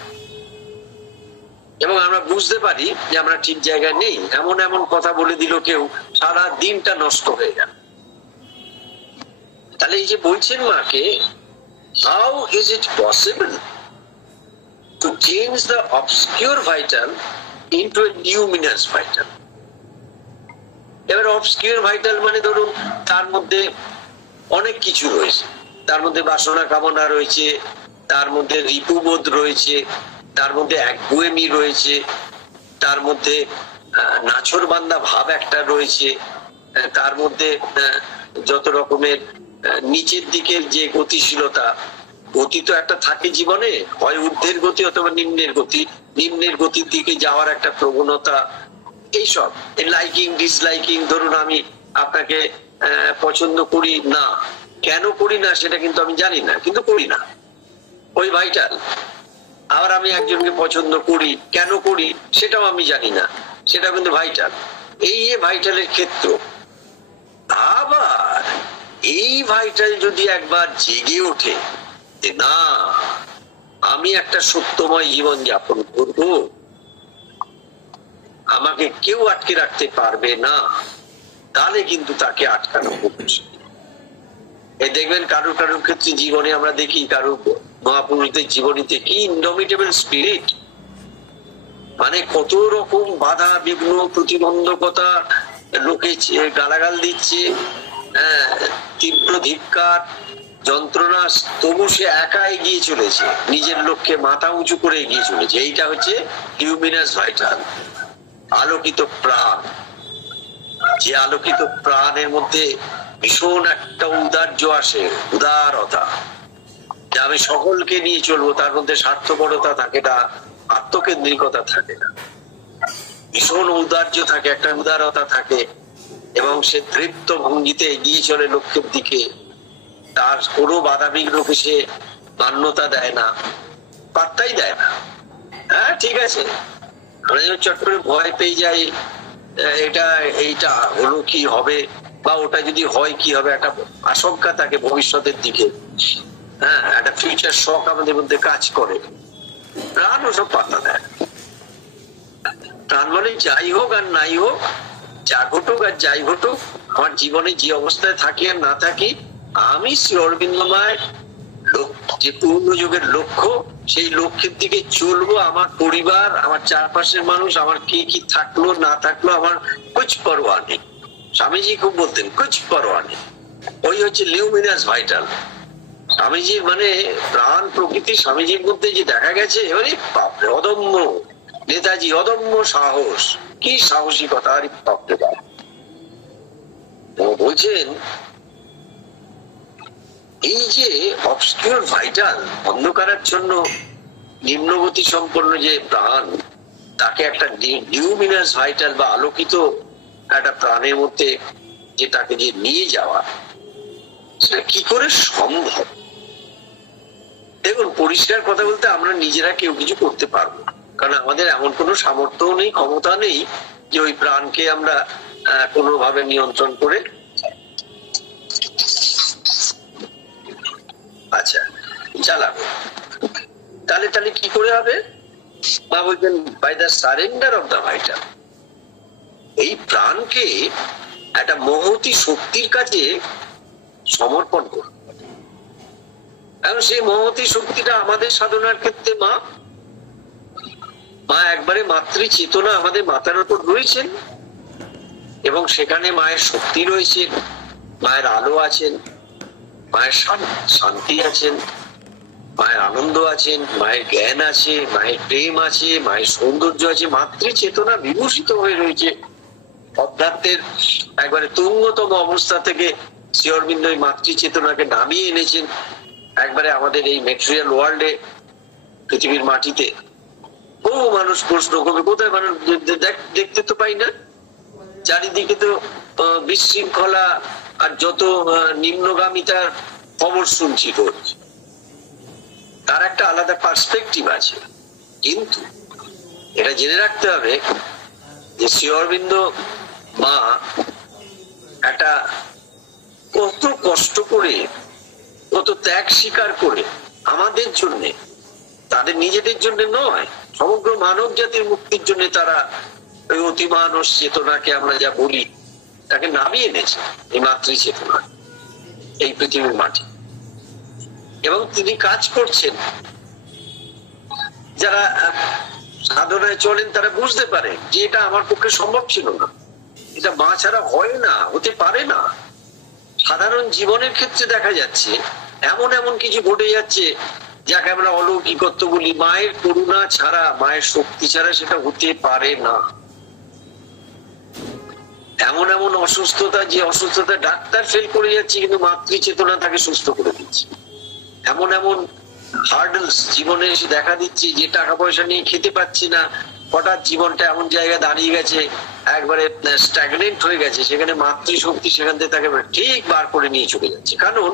এবং আমরা বুঝতে পারি যে আমরা ঠিক জায়গায় নেই। এমন এমন কথা বলে দিল কেউ, সারা দিনটা নষ্ট হয়ে গেল। তাহলে এই যে বলছেন মাকে, how is it possible to change the obscure vital into a luminous vital. এবার অবসকিউর ভাইটাল মানে ধরুন তার মধ্যে অনেক কিছু রয়েছে, তার মধ্যে বাসনা কামনা রয়েছে, তার মধ্যে রিপুবোধ রয়েছে, তার মধ্যে একগুয়েমি রয়েছে, তার মধ্যে নাছোড়বান্দা ভাব একটা রয়েছে, তার মধ্যে যত রকমের নিচের দিকের যে গতিশীলতা, গতি তো একটা থাকে জীবনে, হয় ঊর্ধ্বের গতি অথবা নিম্নের গতি, নিম্নের গতির দিকে যাওয়ার একটা প্রবণতা, এইসব লাইকিং ডিসলাইকিং। ধরুন আমি আপনাকে পছন্দ করি না, কেন করি না সেটা কিন্তু আমি জানি না, কিন্তু করি না, ওই ভাইটাল। আবার আমি একজনকে পছন্দ করি, কেন করি সেটাও আমি জানি না, সেটা কিন্তু ভাইটাল। এই ভাইটালের ক্ষেত্র। আবার এই ভাইটাল যদি একবার জেগে ওঠে যে না, আমি একটা সত্যময় জীবন যাপন করব, আমাকে কেউ আটকে রাখতে পারবে না, তাহলে কিন্তু তাকে আটকানো খুব মুশকিল। এই দেখবেন কারুর কারুর ক্ষেত্রে জীবনে আমরা দেখি, কারুর মহাপুরুষদের জীবনীতে কি ইনডমিটেবল স্পিরিট, মানে কত রকম বাধা বিঘ্ন প্রতিবন্ধকতা, লোকে গালাগাল দিচ্ছে, তীব্র ধিক্কার, যন্ত্রণা, তবু সে একা এগিয়ে চলেছে, নিজের লক্ষ্যে মাথা উঁচু করে এগিয়ে চলেছে। এইটা হচ্ছে লিউমিনাস ভাইটাল, আলোকিত প্রাণ। যে আলোকিত প্রাণের মধ্যে ভীষণ একটা উদার্য আসে, উদারতা, যে আমি সকলকে নিয়ে চলবো, তার মধ্যে স্বার্থপরতা থাকে না, আত্মকেন্দ্রিকতা থাকে না, ভীষণ উদার্য থাকে, একটা উদারতা থাকে, এবং সে তৃপ্ত ভঙ্গিতে এগিয়ে চলে লক্ষ্যের দিকে। তার কোনো বাধা বিঘ্নকে সে মান্যতা দেয় না, পাত্তাই দেয় না। হ্যাঁ ঠিক আছে, আমরা চট করে ভয় পেয়ে যাই, এটা এইটা হলো কি হবে, বা ওটা যদি হয় কি হবে, একটা আশঙ্কা থাকে ভবিষ্যতের দিকে। হ্যাঁ, একটা ফিউচার শক আমাদের মধ্যে কাজ করে। প্রাণ ওসব পাত্তা দেয়। প্রাণ বলে যাই হোক আর নাই হোক, যা ঘটুক আর যাই ঘটুক, আমার জীবনে যে অবস্থায় থাকি আর না থাকি, আমি শ্রী অরবিন্দময় যে পূর্ণ যুগের লক্ষ্য, সেই লক্ষ্যের দিকে চলবো। আমার পরিবার, আমার চারপাশের মানুষ, আমার কি কি থাকলো না থাকলো, আমার কুছ পরোয়া নেই। স্বামীজি খুব বলতেন কুছ পরোয়া নেই। ওই হচ্ছে লিউমিনাস ভাইটাল। স্বামীজির মানে প্রাণ প্রকৃতি স্বামীজির মধ্যে যে দেখা গেছে, বাপরে অদম্য, নেতাজি অদম্য সাহস, কি সাহসিকতা, আরে বাপরে বাপ। বলছেন এই যে অবসকিউর ভাইটাল, অন্ধকারাচ্ছন্ন নিম্নগতি সম্পন্ন যে প্রাণ, তাকে একটা লিউমিনাস ভাইটাল বা আলোকিত একটা প্রাণের মধ্যে যে তাকে যে নিয়ে যাওয়া, সেটা কি করে সম্ভব? দেখুন, পরিষ্কার কথা বলতে আমরা নিজেরা কেউ কিছু করতে পারবো না, কারণ আমাদের এমন কোনো সামর্থ্য নেই, ক্ষমতা নেই যে ওই প্রাণকে আমরা কোনোভাবে নিয়ন্ত্রণ করে। আচ্ছা চালাবো, তাহলে তাহলে কি করে হবে? মা বলছেন by the surrender of the vital. এই প্রাণকে একটা মহতী শক্তির কাছে সমর্পণ করো। এখন সেই মহতী শক্তিটা আমাদের সাধনার ক্ষেত্রে মা একবারে মাতৃ চেতনা আমাদের মাথার উপর রয়েছেন, এবং সেখানে মায়ের শক্তি রয়েছে, মায়ের আলো আছেন, মায়ের শান্তি আছেন, মায়ের আনন্দ আছেন, মায়ের জ্ঞান আছে, মায়ের প্রেম আছে, মায়ের সৌন্দর্য আছে। মাতৃ চেতনা বিভূষিত হয়ে রয়েছে। অধ্যাত্মের একবারে তুঙ্গতম অবস্থা থেকে শ্রী অরবিন্দ এই মাতৃ চেতনাকে নামিয়ে এনেছেন একবারে আমাদের এই মেটেরিয়াল ওয়ার্ল্ডে, পৃথিবীর মাটিতে। বহু মানুষ প্রশ্ন করবে কোথায় মানুষ দেখতে তো পাই না, চারিদিকে তো বিশৃঙ্খলা আর যত নিম্নগামিতার খবর শুনছি রোজ। তার একটা আলাদা পার্সপেক্টিভ আছে, কিন্তু এটা জেনে রাখতে হবে যে শ্রী অরবিন্দ মা একটা কত কষ্ট করে, কত ত্যাগ স্বীকার করে আমাদের জন্য, তাদের নিজেদের জন্য নয়, সমগ্র মানব জাতির মুক্তির জন্য তারা ওই অতিমানস চেতনাকে আমরা যা বলি তাকে নামিয়ে এনেছে এই মাতৃ চেতনা এই পৃথিবীর মাটি। এবং তিনি কাজ করছেন, যারা সাধনায় চলেন তারা বুঝতে পারে যে এটা আমার পক্ষে সম্ভব ছিল না, এটা মা ছাড়া হয় না, হতে পারে না। সাধারণ জীবনের ক্ষেত্রে দেখা যাচ্ছে এমন এমন কিছু ঘটে যাচ্ছে যাকে আমরা অলৌকিকত্ব বলি, মায়ের করুণা ছাড়া, মায়ের শক্তি ছাড়া সেটা হতে পারে না। এমন এমন অসুস্থতা, যে অসুস্থতা ডাক্তার ফেল করে যাচ্ছে কিন্তু মাতৃ চেতনা তাকে সুস্থ করে দিচ্ছে। এমন এমন হার্ডলস জীবনে এসে দেখা দিচ্ছে যে টাকা পয়সা নিয়ে খেতে পাচ্ছি না, হঠাৎ জীবনটা এমন জায়গায় দাঁড়িয়ে গেছে, একবারে স্ট্যাগনেন্ট হয়ে গেছে, সেখানে মাতৃশক্তি সেখান থেকে তাকে ঠিক বার করে নিয়ে চলে যাচ্ছে। কারণ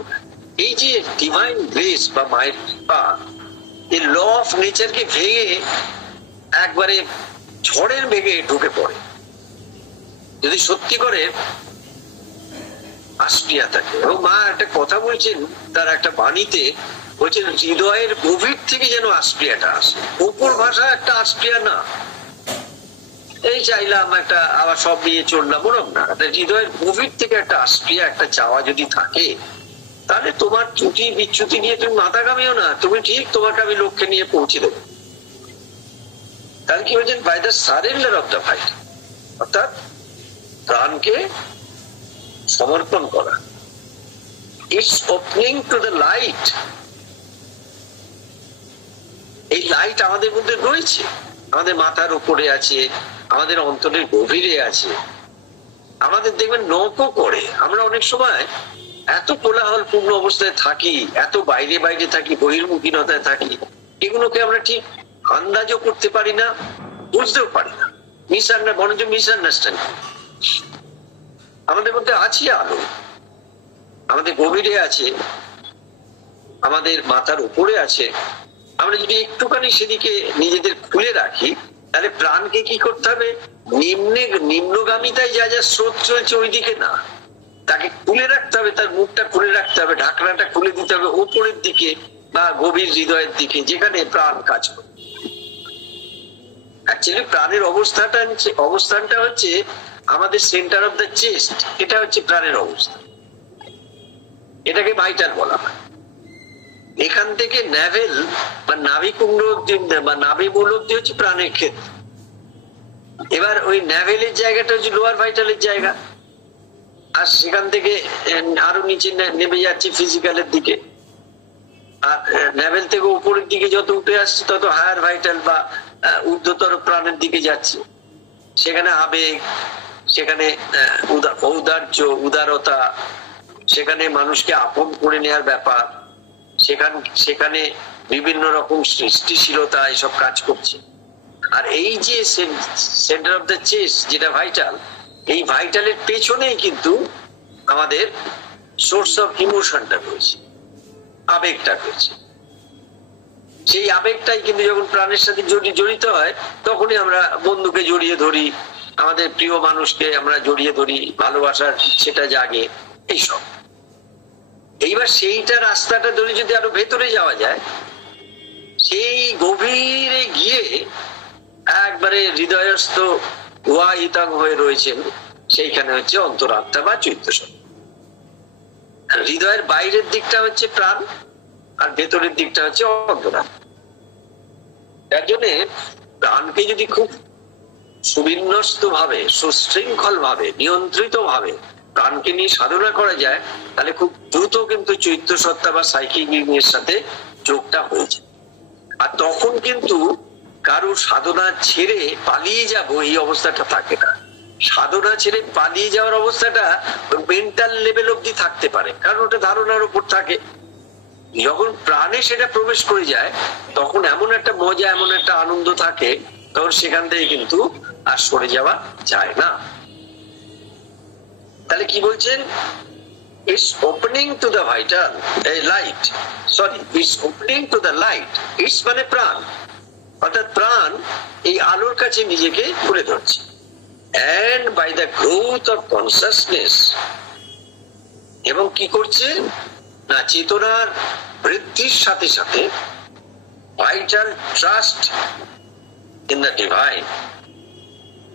এই যে ডিভাইন গ্রেস বা মায়ের কৃপা, এই ল অফ নেচারকে ভেঙে একবারে ঝড়ের বেগে ঢুকে পড়ে। যদি সত্যি করে আশ্রিয়া থাকে, এবং মা একটা কথা বলছেন তার একটা বাণীতে, বলছেন হৃদয়ের গভীর থেকে যেন আশ্রিয়াটা আসে, উপর ভাষা একটা আশ্রিয়া না, এই চাইলাম একটা আবার সব নিয়ে চললাম, ওরম না। হৃদয়ের গভীর থেকে একটা আশ্রিয়া, একটা চাওয়া যদি থাকে, তাহলে তোমার ত্রুটি বিচ্যুতি নিয়ে তুমি মাথাগামিও না, তুমি ঠিক তোমাকে আমি লক্ষ্যে নিয়ে পৌঁছে দেবো। তাহলে কি বলছেন, by the surrender of the fight, অর্থাৎ প্রাণকে সমর্পণ করা। It's opening to the light. এই লাইট আমাদের মধ্যে রয়েছে, আমাদের মাথার উপরে আছে, আমাদের অন্তরের গভীরে আছে। আমাদের দেখবেন নকও করে, আমরা অনেক সময় এত কোলাহল পূর্ণ অবস্থায় থাকি, এত বাইরে বাইরে থাকি, বহির্মুখীনতায় থাকি, এগুলোকে আমরা ঠিক আন্দাজও করতে পারি না, বুঝতেও পারি না। মিসআন্ডারস্ট্যান্ডিং। আমাদের মধ্যে আছে আলো, আমাদের গভীরে আছে, আমাদের মাথার উপরে আছে। আমরা যদি একটুখানি সেদিকে নিজেদের খুলে রাখি, তাহলে প্রাণকে কি করতে হবে, নিম্নগামিতায় যা যা স্রোত চলছে ওইদিকে না, তাকে খুলে রাখতে হবে, তার মুখটা খুলে রাখতে হবে, ঢাকনাটা খুলে দিতে হবে উপরের দিকে বা গভীর হৃদয়ের দিকে, যেখানে প্রাণ কাজ করে। অ্যাকচুয়ালি প্রাণের অবস্থানটা হচ্ছে আমাদের সেন্টার অফ দ্য চেস্ট, এটা হচ্ছে প্রাণের অবস্থান, এটাকে ভাইটাল বলা হয়। এখান থেকে ন্যাভেল বা নাভিকুণ্ড অব্দি বা নাভিমূল অব্দি হচ্ছে প্রাণের ক্ষেত্র। এবার ওই ন্যাভেলের জায়গাটা হচ্ছে লোয়ার ভাইটালের জায়গা, আর সেখান থেকে আরো নিচে নেমে যাচ্ছে ফিজিক্যালের দিকে, আর ন্যাভেল থেকে উপরের দিকে যত উঠে আসছে তত হায়ার ভাইটাল বা ঊর্ধ্বতর প্রাণের দিকে যাচ্ছে। সেখানে আবেগ, সেখানে ঔদার্য, উদারতা, সেখানে মানুষকে আপন করে নেওয়ার ব্যাপার, সেখানে বিভিন্ন রকম সৃষ্টিশীলতা এসব কাজ করছে। আর এই যে সেন্টার অফ দ্য চেস্ট যেটা ভাইটাল, এই ভাইটালের পেছনেই কিন্তু আমাদের সোর্স অফ ইমোশনটা রয়েছে, আবেগটা রয়েছে। সেই আবেগটাই কিন্তু যখন প্রাণের সাথে জড়িত হয়, তখনই আমরা বন্ধুকে জড়িয়ে ধরি, আমাদের প্রিয় মানুষকে আমরা জড়িয়ে ধরি, ভালোবাসার ইচ্ছেটা জাগে, এইসব। এইবার সেইটা রাস্তাটা ধরে যদি আরো ভেতরে যাওয়া যায়, সেই গভীরে গিয়ে একবারে হৃদয়স্থ গুহাহিতাং হয়ে রয়েছেন, সেইখানে হচ্ছে অন্তরাত্মা বা চৈত্যস্বরূপ। হৃদয়ের বাইরের দিকটা হচ্ছে প্রাণ, আর ভেতরের দিকটা হচ্ছে অন্তরাত্মা। তার জন্য প্রাণকে যদি খুব সুবিন্যস্ত ভাবে, সুশৃঙ্খল ভাবে, নিয়ন্ত্রিত ভাবে প্রাণকে নিয়ে সাধনা করা যায়, তাহলে খুব দ্রুত কিন্তু চৈত্য সত্তা বা সাইকিক বিং এর সাথে যোগটা হয়েছে। আর তখন কিন্তু কারো সাধনা ছেড়ে পালিয়ে যাব এই অবস্থাটা থাকে না। সাধনা ছেড়ে পালিয়ে যাওয়ার অবস্থাটা মেন্টাল লেভেল অব্দি থাকতে পারে, কারণ ওটা ধারণার উপর থাকে। যখন প্রাণে সেটা প্রবেশ করে যায় তখন এমন একটা মজা, এমন একটা আনন্দ থাকে, তখন সেখান থেকে কিন্তু আর সরে যাওয়া যায় না। তাহলে কি বলছেন? It's opening to the vital light. Sorry, it's opening to the light. It's মানে প্রাণ, অর্থাৎ প্রাণ এই আলোর কাছে নিজেকে তুলে ধরছে। And by the growth of consciousness, এবং কি করছে না, চেতনার বৃদ্ধির সাথে সাথে vital trust in the divine,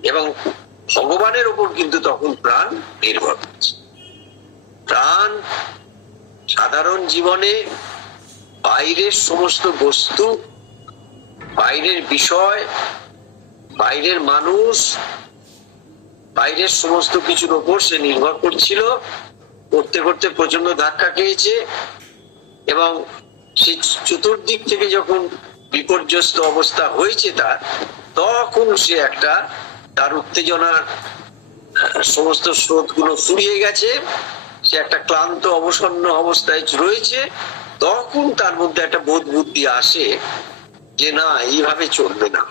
এবং ভগবানের উপর কিন্তু তখন প্রাণ নির্ভর করছে। প্রাণ সাধারণ জীবনে বাইরের সমস্ত বস্তু, বাইরের বিষয়, বাইরের মানুষ, বাইরের সমস্ত কিছুর উপর সে নির্ভর করছিল, করতে করতে প্রচন্ড ধাক্কা খেয়েছে, এবং সে চতুর্দিক থেকে যখন বিপর্যস্ত অবস্থা হয়েছে তার, তখন সে একটা তার উত্তেজনার সমস্ত স্রোতগুলো ফুরিয়ে গেছে, সে একটা ক্লান্ত অবসন্ন অবস্থায় রয়েছে, তখন তার মধ্যে একটা বোধ বুদ্ধি আসে যে না, এইভাবে চলবে না,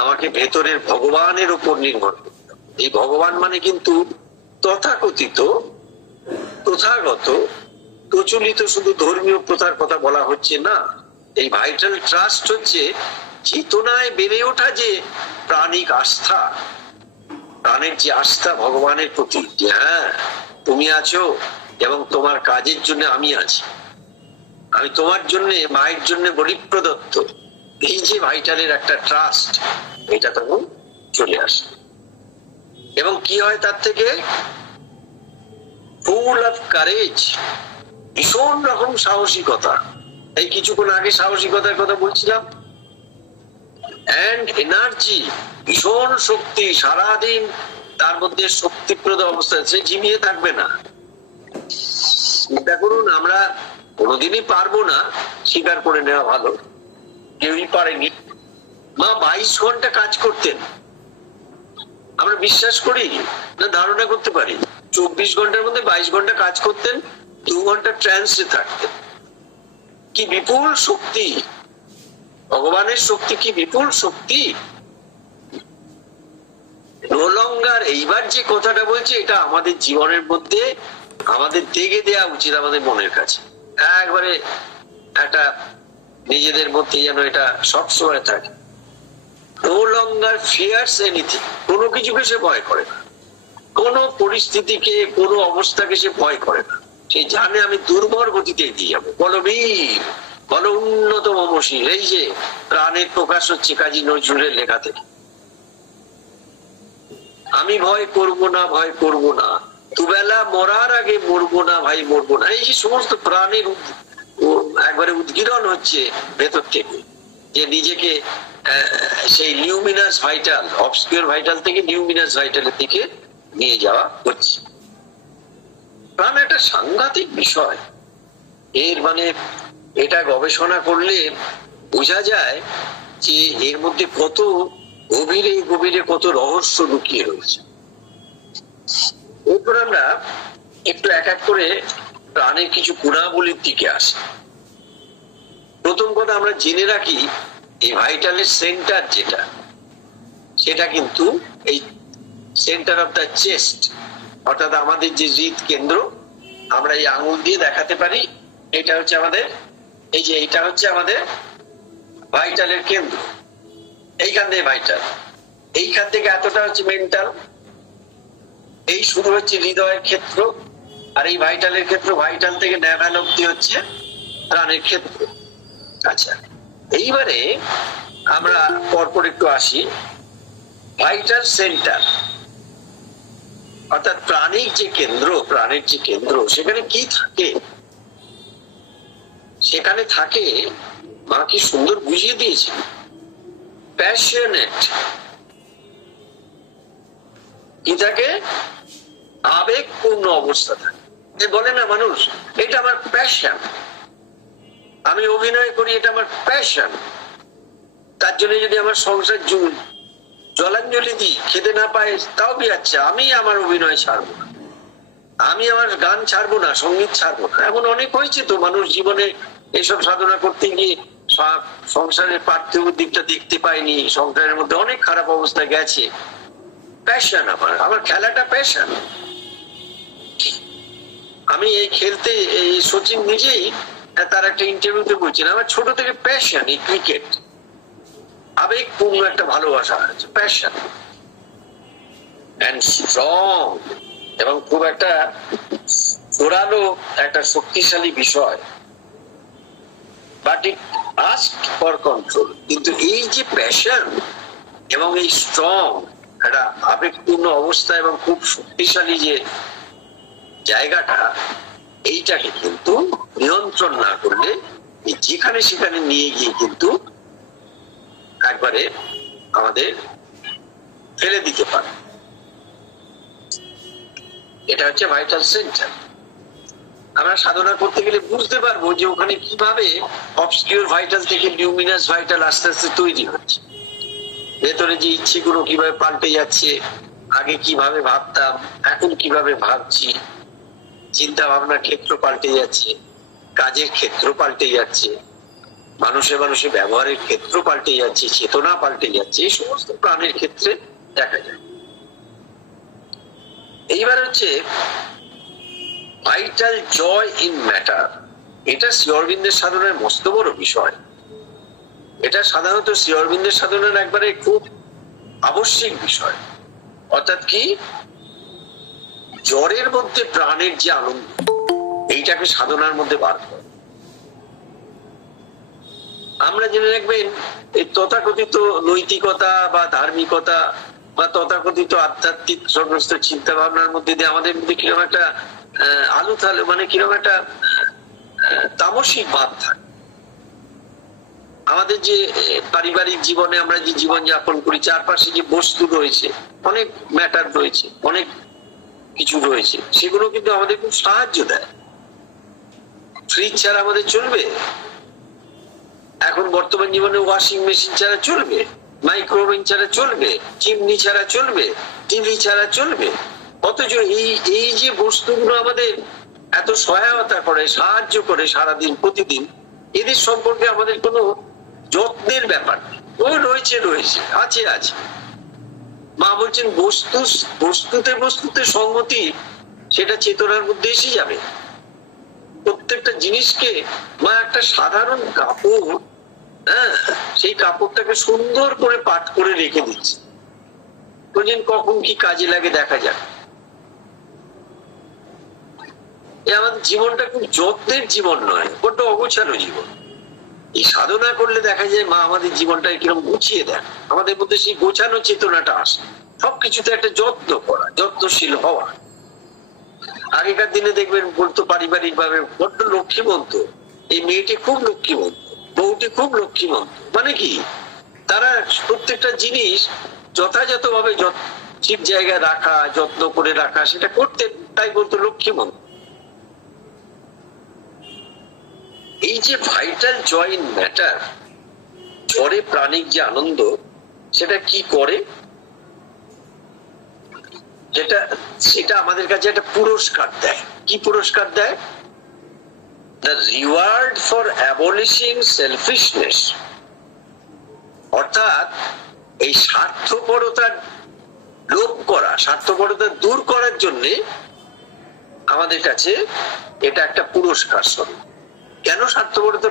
আমাকে ভেতরের ভগবানের উপর নির্ভর করতে হবে। এই ভগবান মানে কিন্তু তথাকথিত, প্রথাগত, প্রচলিত শুধু ধর্মীয় প্রথার কথা বলা হচ্ছে না। এই ভাইটাল ট্রাস্ট হচ্ছে চেতনায় বেড়ে ওঠা যে প্রাণিক আস্থা, প্রাণের যে আস্থা ভগবানের প্রতি, যে হ্যাঁ তুমি আছো এবং তোমার কাজের জন্য আমি আছি, আমি তোমার জন্য, মায়ের জন্য বলি প্রদত্ত। এই যে ভাইটালের একটা ট্রাস্ট, এটা তখন চলে আসে। এবং কি হয় তার থেকে? ফুল অফ কারেজ, ভীষণ রকম সাহসিকতা। এই কিছুক্ষণ আগে সাহসিকতার কথা বলছিলাম। এন্ড এনার্জি, ভীষণ শক্তি, সারাদিন তার মধ্যে শক্তিপ্রদ অবস্থা, সে ঝিমিয়ে থাকবে না। চিন্তা করুন, আমরা কোনোদিনই পারবো না, স্বীকার করে নেওয়া ভালো, কেউই পারেনি। মা 22 ঘন্টা কাজ করতেন, আমরা বিশ্বাস করি না ধারণা করতে পারি? 24 ঘন্টার মধ্যে 22 ঘন্টা কাজ করতেন, 2 ঘন্টা ট্রান্সে থাকতেন। কি বিপুল শক্তি! ভগবানের শক্তি কি বিপুল শক্তি! No longer. এইবার যে কথাটা বলছে, এটা আমাদের জীবনের মধ্যে আমাদের দেখে দেওয়া উচিত, আমাদের মনের কাছে একবারে একটা নিজেদের মধ্যে যেন এটা সবসময় থাকে। নো লঙ্গার ফিয়ার্স এনিথিং, কোনো কিছুকে সে ভয় করে না, কোনো পরিস্থিতিকে, কোনো অবস্থাকে সে ভয় করে না। সে জানে আমি দুর্বল গতিতে এগিয়ে যাবো। বলো বীর, বলো উন্নত মমশীল। এই যে প্রাণের প্রকাশ হচ্ছে কাজী নজরুলের লেখা থেকে। আমি ভয় করব না, ভয় করব না, দুবেলা মরার আগে মরবো না, ভাই মরবো না। এই যে সমস্ত প্রাণের একবারে উদ্গীরণ হচ্ছে ভেতর থেকে, যে নিজেকে সেই লিউমিনাস ভাইটাল, অবস্কিউর ভাইটাল থেকে লিউমিনাস ভাইটালের দিকে নিয়ে যাওয়া হচ্ছে। প্রাণ একটা সাংঘাতিক বিষয়। এর মানে এটা গবেষণা করলে বোঝা যায় যে এর মধ্যে কত গভীরে গভীরে কত রহস্য লুকিয়ে রয়েছে। এরপর আমরা একটু এক এক করে প্রাণের কিছু গুণাবলীর দিকে আসি। প্রথম কথা আমরা জেনে রাখি, এই ভাইটালের সেন্টার যেটা, সেটা কিন্তু এই সেন্টার অফ দ্য চেস্ট, অর্থাৎ আমাদের যে হৃদ কেন্দ্র, আমরা এই আঙুল দিয়ে দেখাতে পারি, এটা হচ্ছে আমাদের, এই যে এইটা হচ্ছে আমাদের ভাইটালের কেন্দ্র। এইখান থেকে ভাইটাল, এইখান থেকে এতটা হচ্ছে মেন্টাল, এই শুরু হচ্ছে হৃদয়ের ক্ষেত্র, আর এই ভাইটালের ক্ষেত্র, ভাইটাল থেকে ন্যাভাল অব্দি হচ্ছে প্রাণের ক্ষেত্র। আচ্ছা, এইবারে আমরা পরপর একটু আসি। ভাইটাল সেন্টার অর্থাৎ প্রাণিক যে কেন্দ্র, প্রাণের যে কেন্দ্র, সেখানে কি থাকে? সেখানে থাকে, মা কি সুন্দর বুঝিয়ে দিয়েছে, প্যাশনেট। কি থাকে? আবেগপূর্ণ অবস্থা থাকে। বলে না মানুষ, এটা আমার প্যাশন, আমি অভিনয় করি, এটা আমার প্যাশন, তার জন্য যদি আমার সংসার জলাঞ্জলি দিই, খেতে না পাই তাও বিয়াচ্ছে, আমি আমার অভিনয় ছাড়বো না, আমি আমার গান ছাড়বো না, সঙ্গীত ছাড়বো না। এমন অনেক হয়েছে তো মানুষ জীবনে এসব সাধনা করতে গিয়ে সংসারের পার্থিব দিকটা দেখতে পায়নি, সংসারের মধ্যে অনেক খারাপ অবস্থা গেছে। প্যাশন আমার খেলাটা প্যাশন। আমি এই খেলতে, এই সচিন নিজেই তার একটা ইন্টারভিউতে বলছেন, আমার ছোট থেকে প্যাশন এই ক্রিকেট, আবেগপূর্ণ একটা ভালোবাসা আছে, প্যাশন এন্ড স্ট্রং, এবং খুব একটা জোরালো একটা শক্তিশালী বিষয়, but it ask for control. কিন্তু এই যে প্যাশন এবং এই স্ট্রং একটা আবেগপূর্ণ অবস্থা এবং খুব শক্তিশালী যে জায়গাটা, এইটাকে কিন্তু নিয়ন্ত্রণ না করলে যেখানে সেখানে নিয়ে গিয়ে কিন্তু একবারে আমাদের ফেলে দিতে পারে। এটা হচ্ছে ভাইটাল সেন্টার। আমরা সাধনা করতে গেলে বুঝতে পারবো যে ওখানে কিভাবে অবসকিউর ভাইটাল থেকে লিউমিনাস ভাইটাল আস্তে আস্তে তৈরি হচ্ছে, ভেতরে যে ইচ্ছেগুলো কিভাবে পাল্টে যাচ্ছে, আগে কিভাবে ভাবতাম এখন কিভাবে ভাবছি, চিন্তা ভাবনার ক্ষেত্র পাল্টে যাচ্ছে, কাজের ক্ষেত্র পাল্টে যাচ্ছে, মানুষের ব্যবহারের ক্ষেত্র পাল্টে যাচ্ছে, চেতনা পাল্টে যাচ্ছে, এই সমস্ত প্রাণের ক্ষেত্রে দেখা যায়। এইবার হচ্ছে ভাইটাল জয় ইন ম্যাটার। এটা শ্রী অরবিন্দের সাধনার মস্ত বড় বিষয়। এটা সাধারণত শ্রী অরবিন্দের সাধনার একবারে খুব আবশ্যিক বিষয়। অর্থাৎ কি, জ্বরের মধ্যে প্রাণের যে আনন্দ, এইটাকে সাধনার মধ্যে বার করে। আমরা জেনে রাখবেন, এই তথাকথিত নৈতিকতা বা ধার্মিকতা বা তথাকথিত আধ্যাত্মিক সমস্ত চিন্তা ভাবনার মধ্যে দিয়ে আমাদের মধ্যে কিরকম একটা আলু থালে, মানে কিরকম একটা তামসিক ভাব থাকে। আমাদের যে পারিবারিক জীবনে আমরা যে জীবন যাপন করি, চারপাশে যে বস্তু রয়েছে, অনেক ম্যাটার রয়েছে, অনেক কিছু রয়েছে, সেগুলো কিন্তু আমাদের খুব সাহায্য দেয়। ফ্রিজ ছাড়া আমাদের চলবে? এখন বর্তমান জীবনে ওয়াশিং মেশিন ছাড়া চলবে? মাইক্রোওভেন ছাড়া চলবে? চিমনি ছাড়া চলবে? টিভি ছাড়া চলবে? অথচ এই যে বস্তুগুলো আমাদের এত সহায়তা করে, সাহায্য করে সারাদিন প্রতিদিন, এদের সম্পর্কে আমাদের কোনো যত্নের ব্যাপার নেই। ও রয়েছে আছে। মা বলছেন বস্তুতে সংগতি, সেটা চেতনার মধ্যে এসে যাবে। প্রত্যেকটা জিনিসকে মা একটা সাধারণ কাপড়, সেই কাপড়টাকে সুন্দর করে পাট করে রেখে দিচ্ছে, বলছেন কখন কি কাজে লাগে দেখা যাক। আমাদের জীবনটা খুব যত্নের জীবন নয়, বড্ড অগোছালো জীবন। এই সাধনা করলে দেখা যায় মা আমাদের জীবনটাকে কিরকম গুছিয়ে দেন, আমাদের মধ্যে সেই গোছানো চেতনাটা আসে, সবকিছুতে একটা যত্ন করা, যত্নশীল হওয়া। আগেকার দিনে দেখবেন বলতো পারিবারিক ভাবে বড্ড লক্ষ্মীমন্ত, এই মেয়েটি খুব লক্ষ্মীমন্ত, বউটি খুব লক্ষ্মীমন্ত। মানে কি, তারা প্রত্যেকটা জিনিস যথাযথ ভাবে ঠিক জায়গায় রাখা, যত্ন করে রাখা, সেটা করতেন, তাই বলতো লক্ষ্মীমন্ত। এই যে ভাইটাল জয় ইন ম্যাটার, জ্বরে প্রাণিক যে আনন্দ, সেটা কি করে, সেটা আমাদের কাছে একটা পুরস্কার দেয়। কি পুরস্কার দেয়? The reward for abolishing selfishness. অর্থাৎ এই স্বার্থপরতার লোপ করা, স্বার্থপরতা দূর করার জন্য আমাদের কাছে এটা একটা পুরস্কার স্বরূপ। কেন স্বার্থপরতা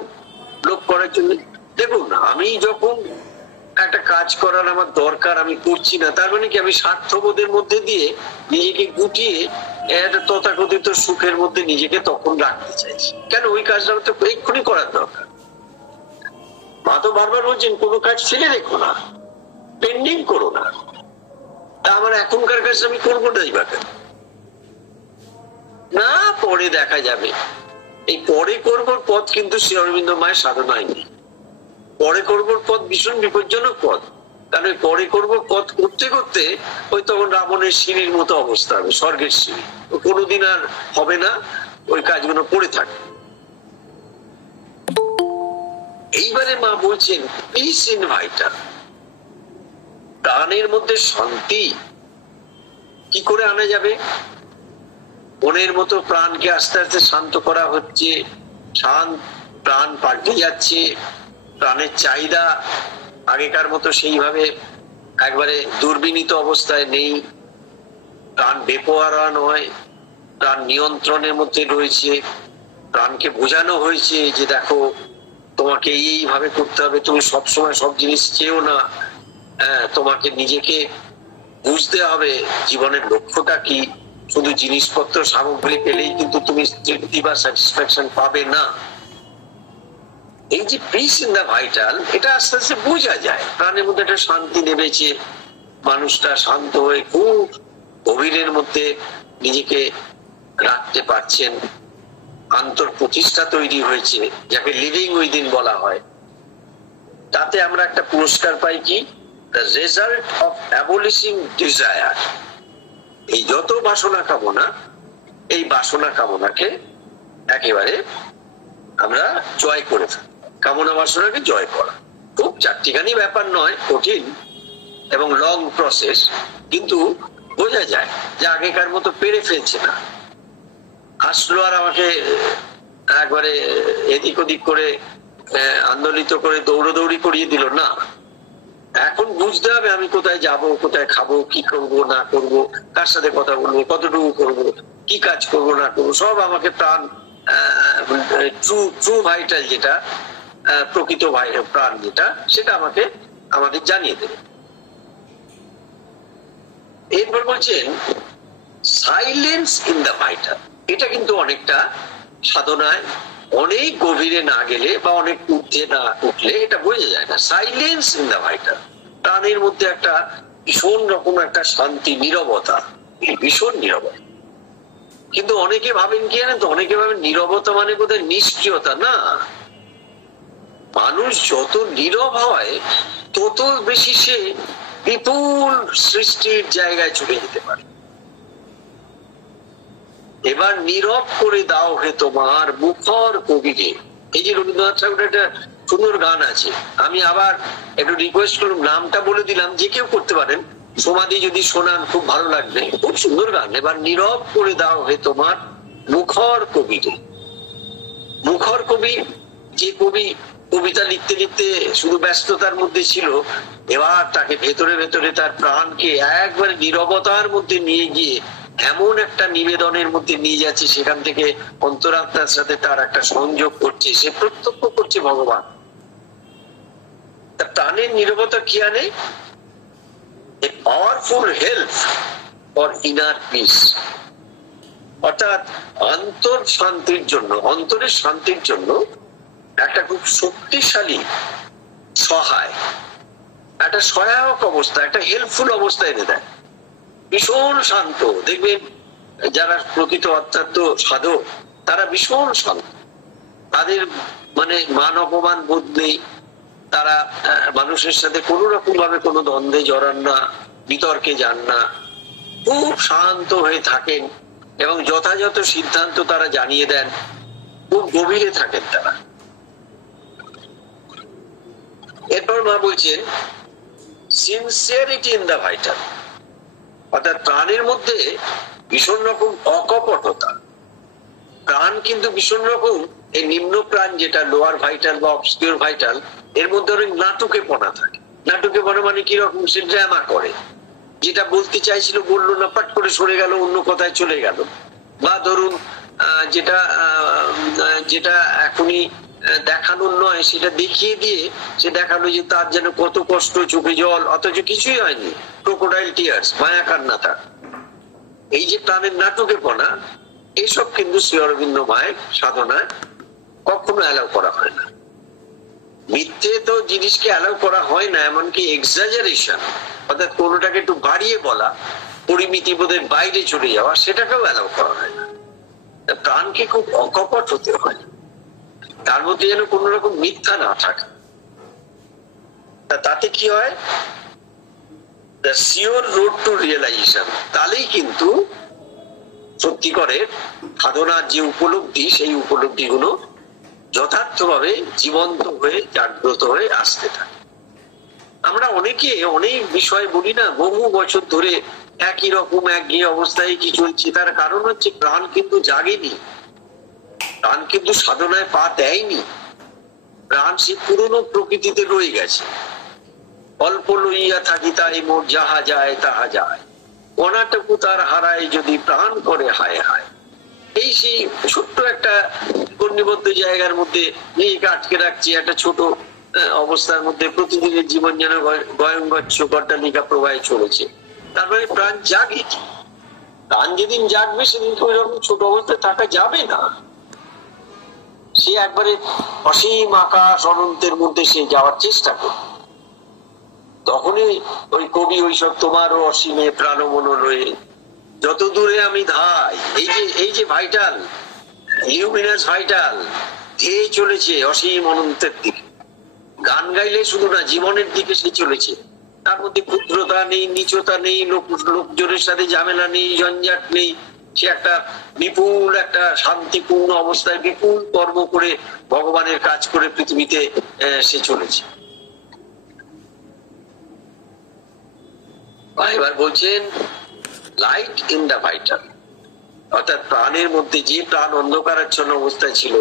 লোপ করার জন্য? দেখুন, আমি যখন একটা কাজ করার আমার দরকার আমি করছি না, তার মানে কি আমি স্বার্থবোধের মধ্যে দিয়ে নিজেকে গুটিয়ে একটা তথাকথিত সুখের মধ্যে নিজেকে তখন রাখতে চাইছি। কেন? ওই কাজটা তো এক্ষুনি করার দরকার। মা তো বারবার বলছেন কোনো কাজ ফেলে রেখো না, পেন্ডিং করো না। তা আমার এখনকার কাজ আমি করবো না, না পরে দেখা যাবে। এই পরে করবোর পথ কিন্তু শ্রী অরবিন্দ মায়ের সাধনায় নেই। পরে করবোর পথ ভীষণ বিপজ্জনক পথ। কারণ ওই পরে করবোর পথ করতে করতে ওই তখন রাবণের সিঁড়ির মতো অবস্থা হবে, স্বর্গের সিঁড়ি, কোনোদিন আর হবে না, ওই কাজগুলো পড়ে থাকে। এইবারে মা বলছেন পিস ইন ভাইটাল, প্রাণের মধ্যে শান্তি কি করে আনা যাবে? মনের মতো প্রাণকে আস্তে আস্তে শান্ত করা হচ্ছে, প্রাণ পাল্টে যাচ্ছে, প্রাণের চাহিদা আগেকার মতো সেইভাবে একবারে দুর্বিনীত অবস্থায় নেই, প্রাণ বেপরোয়া নয়, প্রাণ নিয়ন্ত্রণের মধ্যে রয়েছে। প্রাণকে বোঝানো হয়েছে যে দেখো তোমাকে এইভাবে করতে হবে, তুমি সবসময় সব জিনিস চেয়েও না, তোমাকে নিজেকে বুঝতে হবে জীবনের লক্ষ্যটা কি। শুধু জিনিসপত্র সামগ্রী পেলেই কিন্তু তুমি তৃপ্তি বা স্যাটিসফ্যাকশন পাবে না। এই যে পিস ইন দ্য ভাইটাল, এটা আস্তে আস্তে বোঝা যায়। প্রাণের মধ্যে একটা শান্তি নেমেছে, মানুষটা শান্ত হয়ে খুব গভীরের মধ্যে নিজেকে রাখতে পারছেন, আন্তর প্রতিষ্ঠা তৈরি হয়েছে, যাকে লিভিং উইদিন বলা হয়। তাতে আমরা একটা পুরস্কার পাই কি, the result of abolishing desire. এই যত বাসনা কামনা, এই বাসনা কামনাকে একেবারে আমরা জয় করে থাকি। কামনা বাসনাকে জয় করা খুব চারটিখানি ব্যাপার নয়, কঠিন এবং লং প্রসেস, কিন্তু বোঝা যায় যে আগেকার মতো পেরে ফেলছে না। আসলো আর আমাকে একবারে এদিক ওদিক করে আন্দোলিত করে দৌড়দৌড়ি করিয়ে দিল না। এখন বুঝতে হবে আমি কোথায় যাব, কোথায় খাবো, কি করব না করব, কার সাথে কথা বলবো, কতটুকু করব, কি কাজ করব না করবো, সব আমাকে প্রাণ ট্রু ভাইটাল যেটা প্রকৃত প্রাণ যেটা, সেটা আমাদের জানিয়ে দেবে। এরপর বলছেন সাইলেন্স ইন দ্য ভাইটাল। এটা কিন্তু অনেকটা সাধনায় অনেক গভীরে না গেলে বা অনেক ঊর্ধ্বে না উঠলে এটা বোঝা যায় না। সাইলেন্স ইন দ্য ভাইটাল, প্রাণের মধ্যে একটা ভীষণ রকম একটা শান্তি, নীরবতা, ভীষণ নীরবতা। কিন্তু অনেকে ভাবেন কি জানেন তো, অনেকে ভাবেন নীরবতা মানে বোধহয় নিষ্ক্রিয়তা। না, মানুষ যত নীরব হয় তত বেশি সে বিপুল সৃষ্টির জায়গায় চলে যেতে পারে। এবার নীরব করে দাও হে তোমার মুখর কবিকে। এই যে রবীন্দ্রনাথ ঠাকুরের একটা সুন্দর গান আছে, আমি আবার একটু রিকোয়েস্ট করুন, নামটা বলে দিলাম, যে কেউ করতে পারেন, সমাধি যদি শোনান খুব ভালো লাগবে, খুব সুন্দর গান। এবার নীরব করে দাও হে তোমার মুখর কবিকে। মুখর কবি, যে কবি কবিতা লিখতে লিখতে শুধু ব্যস্ততার মধ্যে ছিল, এবার তাকে ভেতরে ভেতরে তার প্রাণকে একবারে নীরবতার মধ্যে নিয়ে গিয়ে এমন একটা নিবেদনের মধ্যে নিয়ে যাচ্ছে, সেখান থেকে অন্তরাত্মার সাথে তার একটা সংযোগ করছে, সে প্রত্যক্ষ করছে ভগবান। প্রাণের নীরবতা কি আনে? A powerful help for inner piece, অর্থাৎ অন্তর শান্তির জন্য, অন্তরের শান্তির জন্য একটা খুব শক্তিশালী সহায়, একটা সহায়ক অবস্থা, একটা হেল্পফুল অবস্থা এনে দেয়। ভীষণ শান্ত, দেখবেন যারা প্রকৃত অধ্যাত্ম সাধক তারা ভীষণ শান্ত, তাদের মানে মান অপমান বোধ নেই, তারা মানুষের সাথে কোন রকম ভাবে কোনো দ্বন্দ্বে জড়ান না, বিতর্কে যান না, খুব শান্ত হয়ে থাকেন এবং যথাযথ সিদ্ধান্ত তারা জানিয়ে দেন, খুব গভীরে থাকেন তারা। এরপর মা বলছেন সিনসিয়ারিটি ইন দ্য ভাইটাল, অর্থাৎ প্রাণের মধ্যে ভীষণ রকম অকপটতা। প্রাণ কিন্তু ভীষণ রকম, এই নিম্ন প্রাণ যেটা লোয়ার ভাইটাল বা অবসকিউর ভাইটাল, এর মধ্যে অনেক নাটুকে পনা থাকে। নাটুকে পনা মানে কিরকম? সে ড্রামা করে, যেটা বলতে চাইছিল বললো না, পাট করে সরে গেল, অন্য কথায় চলে গেল। বা ধরুন যেটা যেটা এখনই দেখানোর নয় সেটা দেখিয়ে দিয়ে সে দেখালো যে তার যেন কত কষ্ট, চোখে জল, অথচ কিছুই হয়নি, ক্রোকোডাইল টিয়ার্স, মায়া কান্নাটা। এই যে প্রাণের নাটকেপনা, এইসব কিন্তু শ্রী অরবিন্দ মায়ের সাধনায় কখনো অ্যালাউ করা হয় না। মিথ্যে তো জিনিসকে অ্যালাউ করা হয় না, এমনকি এক্সাজারেশন, অর্থাৎ কোনোটাকে একটু বাড়িয়ে বলা, পরিমিতি বোধের বাইরে চলে যাওয়া, সেটাকেও অ্যালাউ করা হয় না। প্রাণকে খুব অকপট হতে হয়, তার মধ্যে যেন কোন রকম মিথ্যা না থাকে। তাতে কি হয়? The sure road to realisation. তাহলেই কিন্তু সত্যিকারের সাধনার যে উপলব্ধি, সেই উপলব্ধিগুলো যথার্থভাবে জীবন্ত হয়ে জাগ্রত হয়ে আসতে থাকে। আমরা অনেকে অনেক বিষয় বলি না, বহু বছর ধরে একই রকম একঘেয়ে অবস্থায় কি চলছে, তার কারণ হচ্ছে প্রাণ কিন্তু জাগেনি, প্রাণ কিন্তু সাধনায় পা দেয়নি, প্রাণ সে পুরনো প্রকৃতিতে রয়ে গেছে। অল্প লইয়া থাকি তাই মোর যাহা যায় তাহা যায়, কণাটুকু তার হারায় যদি প্রাণ করে হায় হায়। এই সেই ছোট্ট একটা গণ্ডিবদ্ধ জায়গার মধ্যে নিজেকে আটকে রাখছি, একটা ছোট অবস্থার মধ্যে প্রতিদিনের জীবন যেন গয়ঙ্গচ্ছ গড্ডালিকা প্রবাহে চলেছে। তারপরে প্রাণ জাগে, প্রাণ যেদিন জাগবে সেদিন তো ওইরকম ছোট অবস্থায় থাকা যাবে না, সে একবারে অসীম আকাশ অনন্তের মধ্যে সে যাওয়ার চেষ্টা করবে। তখনই ওই কবি ওইসব তোমারও অসীমে প্রাণমন রয়ে যত দূরে আমি ধাই, এই যে ভাইটাল লিউমিনাস ভাইটাল ধেয়ে চলেছে অসীম অনন্তের দিকে। গান গাইলে শুধু না, জীবনের দিকে সে চলেছে। তার মধ্যে ক্ষুদ্রতা নেই, নিচতা নেই, লোকজনের সাথে ঝামেলা নেই, ঝঞ্ঝাট নেই। সে একটা বিপুল একটা শান্তিপূর্ণ অবস্থায় বিপুল কর্ম করে ভগবানের কাজ করে পৃথিবীতে সে চলেছে। এবার বলছেন লাইট ইন দ্য ভাইটাল, অর্থাৎ প্রাণের মধ্যে যে প্রাণ অন্ধকারাচ্ছন্ন অবস্থায় ছিল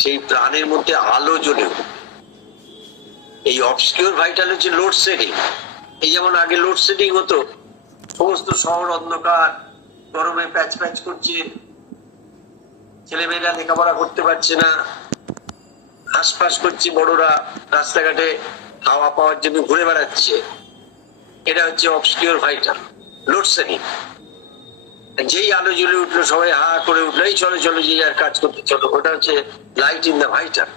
সেই প্রাণের মধ্যে আলো জ্বলে উঠল। এই অবসকিউর ভাইটাল হচ্ছে লোডশেডিং। এই যেমন আগে লোডশেডিং হতো, সমস্ত শহর অন্ধকার, গরমে প্যাচ প্যাচ করছে, ছেলেমেয়েরা লেখাপড়া করতে পারছে না, হাঁসফাঁস করছে, বড়রা রাস্তাঘাটে হাওয়া পাওয়ার জন্য ঘুরে বেড়াচ্ছে। এটা হচ্ছে অবসকিউর ভাইটাল, লোডশেডিং। যেই আলো জ্বলে উঠলো সবাই হা করে উঠলো, এই চলো চলো যে আর কাজ করতে চলো। ওটা হচ্ছে লাইট ইন দ্য ভাইটাল,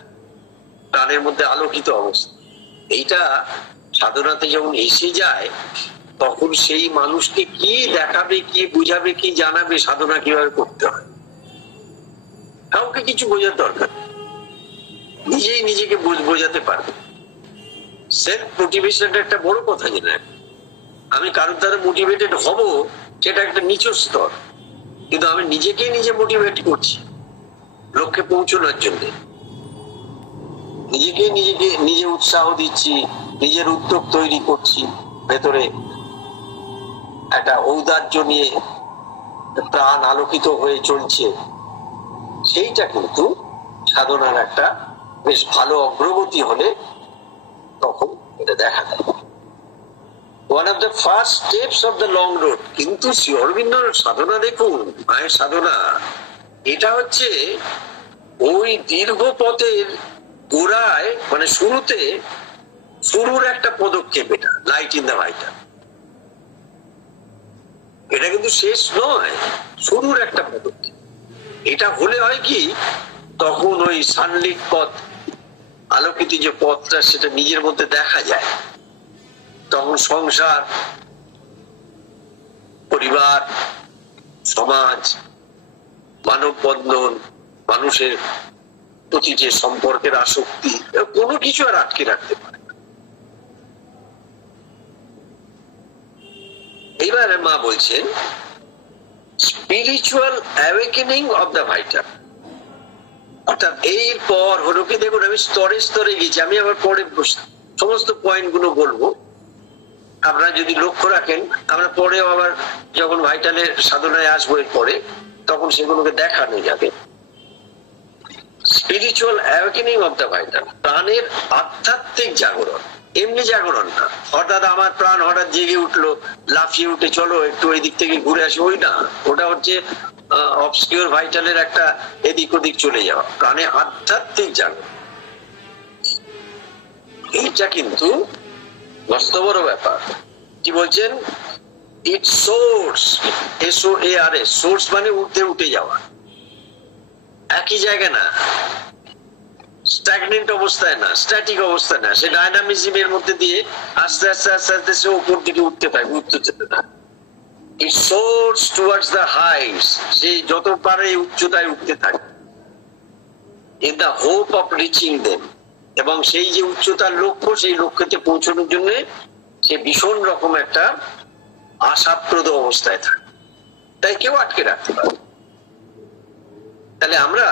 প্রাণের মধ্যে আলোকিত অবস্থা। এইটা সাধনাতে যখন এসে যায় তখন সেই মানুষকে কি দেখাবে, কি বুঝাবে, কি জানাবে সাধনা কিভাবে করতে হয়। কাউকে কিছু বোঝার দরকার, নিজেই নিজেকে বোঝাতে পারবে। সেলফ মোটিভেশনটা একটা বড় কথা। যেটা আমি কারোর দ্বারা মোটিভেটেড হব সেটা একটা নিচু স্তর, কিন্তু আমি নিজেকেই নিজে মোটিভেট করছি লক্ষ্যে পৌঁছানোর জন্য। নিজে উৎসাহ দিচ্ছি, নিজের উদ্যোগ তৈরি করছি, ভেতরে একটা ঔদার্য নিয়ে প্রাণ আলোকিত হয়ে চলছে। সেইটা কিন্তু সাধনার একটা বেশ ভালো অগ্রগতি হলে তখন এটা দেখা যায়। One of the first steps of the long road. কিন্তু শ্রী অরবিন্দর সাধনা দেখুন, মায়ের সাধনা, এটা হচ্ছে ওই দীর্ঘ পথের গোড়ায়, মানে শুরুর একটা পদক্ষেপ। এটা লাইট ইন দ্য ভাইটাল, এটা কিন্তু শেষ নয়, শুরুর একটা পদক্ষেপ। এটা হলে হয় কি, তখন ওই সানলিট পথ, আলোকিত যে পথটা, সেটা নিজের মধ্যে দেখা যায়। তখন সংসার, পরিবার, সমাজ, মানব বন্ধন, মানুষের প্রতি যে সম্পর্কের আসক্তি, কোনো কিছু আর আটকে রাখতে পারে না। এইবারে মা বলছেন spiritual awakening of the vital. অর্থাৎ এই পর হলো কি, দেখুন আমি স্তরে স্তরে গেছি, আমি আবার পরে সমস্ত পয়েন্ট গুলো বলবো। আপনারা যদি লক্ষ্য রাখেন, আমরা পরেও আবার যখন ভাইটালের সাধনায় আসবো এর পরে, তখন সেগুলোকে দেখানো যাবে। Spiritual awakening of the vital, প্রাণের আধ্যাত্মিক জাগরণ। এমনি জাগরণ না, হঠাৎ আমার প্রাণ হঠাৎ জেগে উঠলো, লাফিয়ে উঠে চলো একটু ওই দিক থেকে ঘুরে আসি, ওই না। ওটা হচ্ছে অবসকিউর ভাইটালের একটা এদিক ওদিক চলে যাওয়া। প্রাণে আধ্যাত্মিক জাগরণ, এইটা কিন্তু মস্ত বড় ব্যাপার। কি বলছেন, ইট সোর্স, SOARS, সোর্স মানে উঠে উঠে যাওয়া, একই জায়গায় না, স্ট্যাগনেন্ট অবস্থায় না, স্ট্যাটিক অবস্থায় না, সে ডায়নামিজমের মধ্যে দিয়ে আস্তে আস্তে আস্তে আস্তে সে উপর দিকে উঠতে থাকে, উঠতে যেতে না। ইট সোর্স টুয়ার্ডস দ্য হাইটস, সে যত পারে উচ্চতায় উঠতে থাকে, in the hope of reaching them. এবং সেই যে উচ্চতার লক্ষ্য, সেই লক্ষ্যতে পৌঁছানোর জন্য সে ভীষণ রকম একটা আশাপ্রদ অবস্থায় থাকে, তাই কেউ আটকে রাখতে পারে। তাহলে আমরা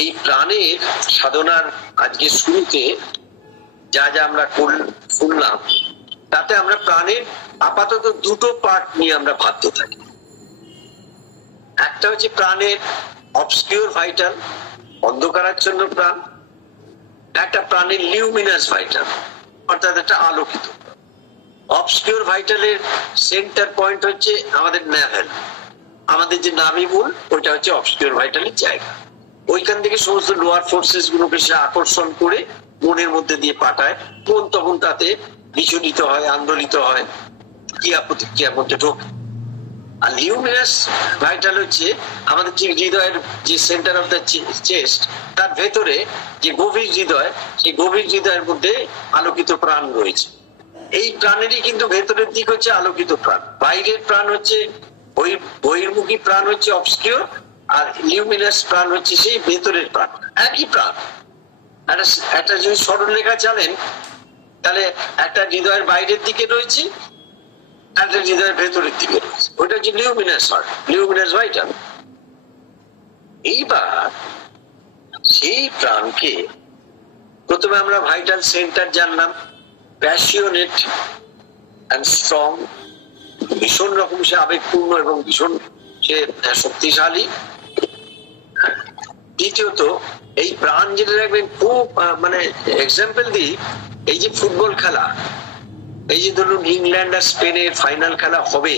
এই প্রাণের সাধনার আজকে শুরুতে যা যা আমরা শুনলাম, তাতে আমরা প্রাণের আপাতত দুটো পার্ট নিয়ে আমরা ভাবতে থাকি। একটা হচ্ছে প্রাণের অবসকিউর ভাইটাল, অন্ধকারাচ্ছন্ন প্রাণ। একটা প্রাণের লিউমিনাস ভাইটাল, অর্থাৎ একটা আলোকিত। অবসকিউর ভাইটালের সেন্টার পয়েন্ট হচ্ছে আমাদের ন্যাভেল, আমাদের যে নাভিমূল, ওইটা হচ্ছে অবসকিউর ভাইটালের জায়গা। ওইখান থেকে সমস্ত লোয়ার ফোর্সেস গুলোকে সে আকর্ষণ করে মনের মধ্যে দিয়ে পাঠায়। মন তখন তাতে বিচলিত হয়, আন্দোলিত হয়, ক্রিয়া প্রতিক্রিয়ার মধ্যে ঢোকে। আর লিউমিনাস ভাইটাল হচ্ছে আমাদের যে হৃদয়ের যে সেন্টার অফ দ্য চেস্ট, তার ভেতরে যে গভীর হৃদয়, সেই গভীর হৃদয়ের মধ্যে আলোকিত প্রাণ রয়েছে। এই প্রাণেরই কিন্তু ভেতরের দিক হচ্ছে আলোকিত প্রাণ, বাইরের প্রাণ হচ্ছে বহির্মুখী প্রাণ হচ্ছে অবসকিউর, আর লিউমিনাস প্রাণ হচ্ছে সেই ভেতরের প্রাণ। একই প্রাণ। একটা যদি সরলরেখা চালেন, তাহলে একটা হৃদয়ের বাইরের দিকে রয়েছে, একটা হৃদয়ের ভেতরের দিকে রয়েছে, ওইটা হচ্ছে লিউমিনাস ভাইটাল। এইবার সেই প্রাণকে প্রথমে আমরা ভাইটাল সেন্টার জানলাম, প্যাশনেট এন্ড স্ট্রং, ভীষণ রকম সে আবেগপূর্ণ এবং ভীষণ সে শক্তিশালী। দ্বিতীয়ত, এই প্রাণ যেটা রাখবেন, খুব মানে এক্সাম্পল দিই, এই যে ফুটবল খেলা, এই যে ধরুন ইংল্যান্ড আর স্পেনের ফাইনাল খেলা হবে,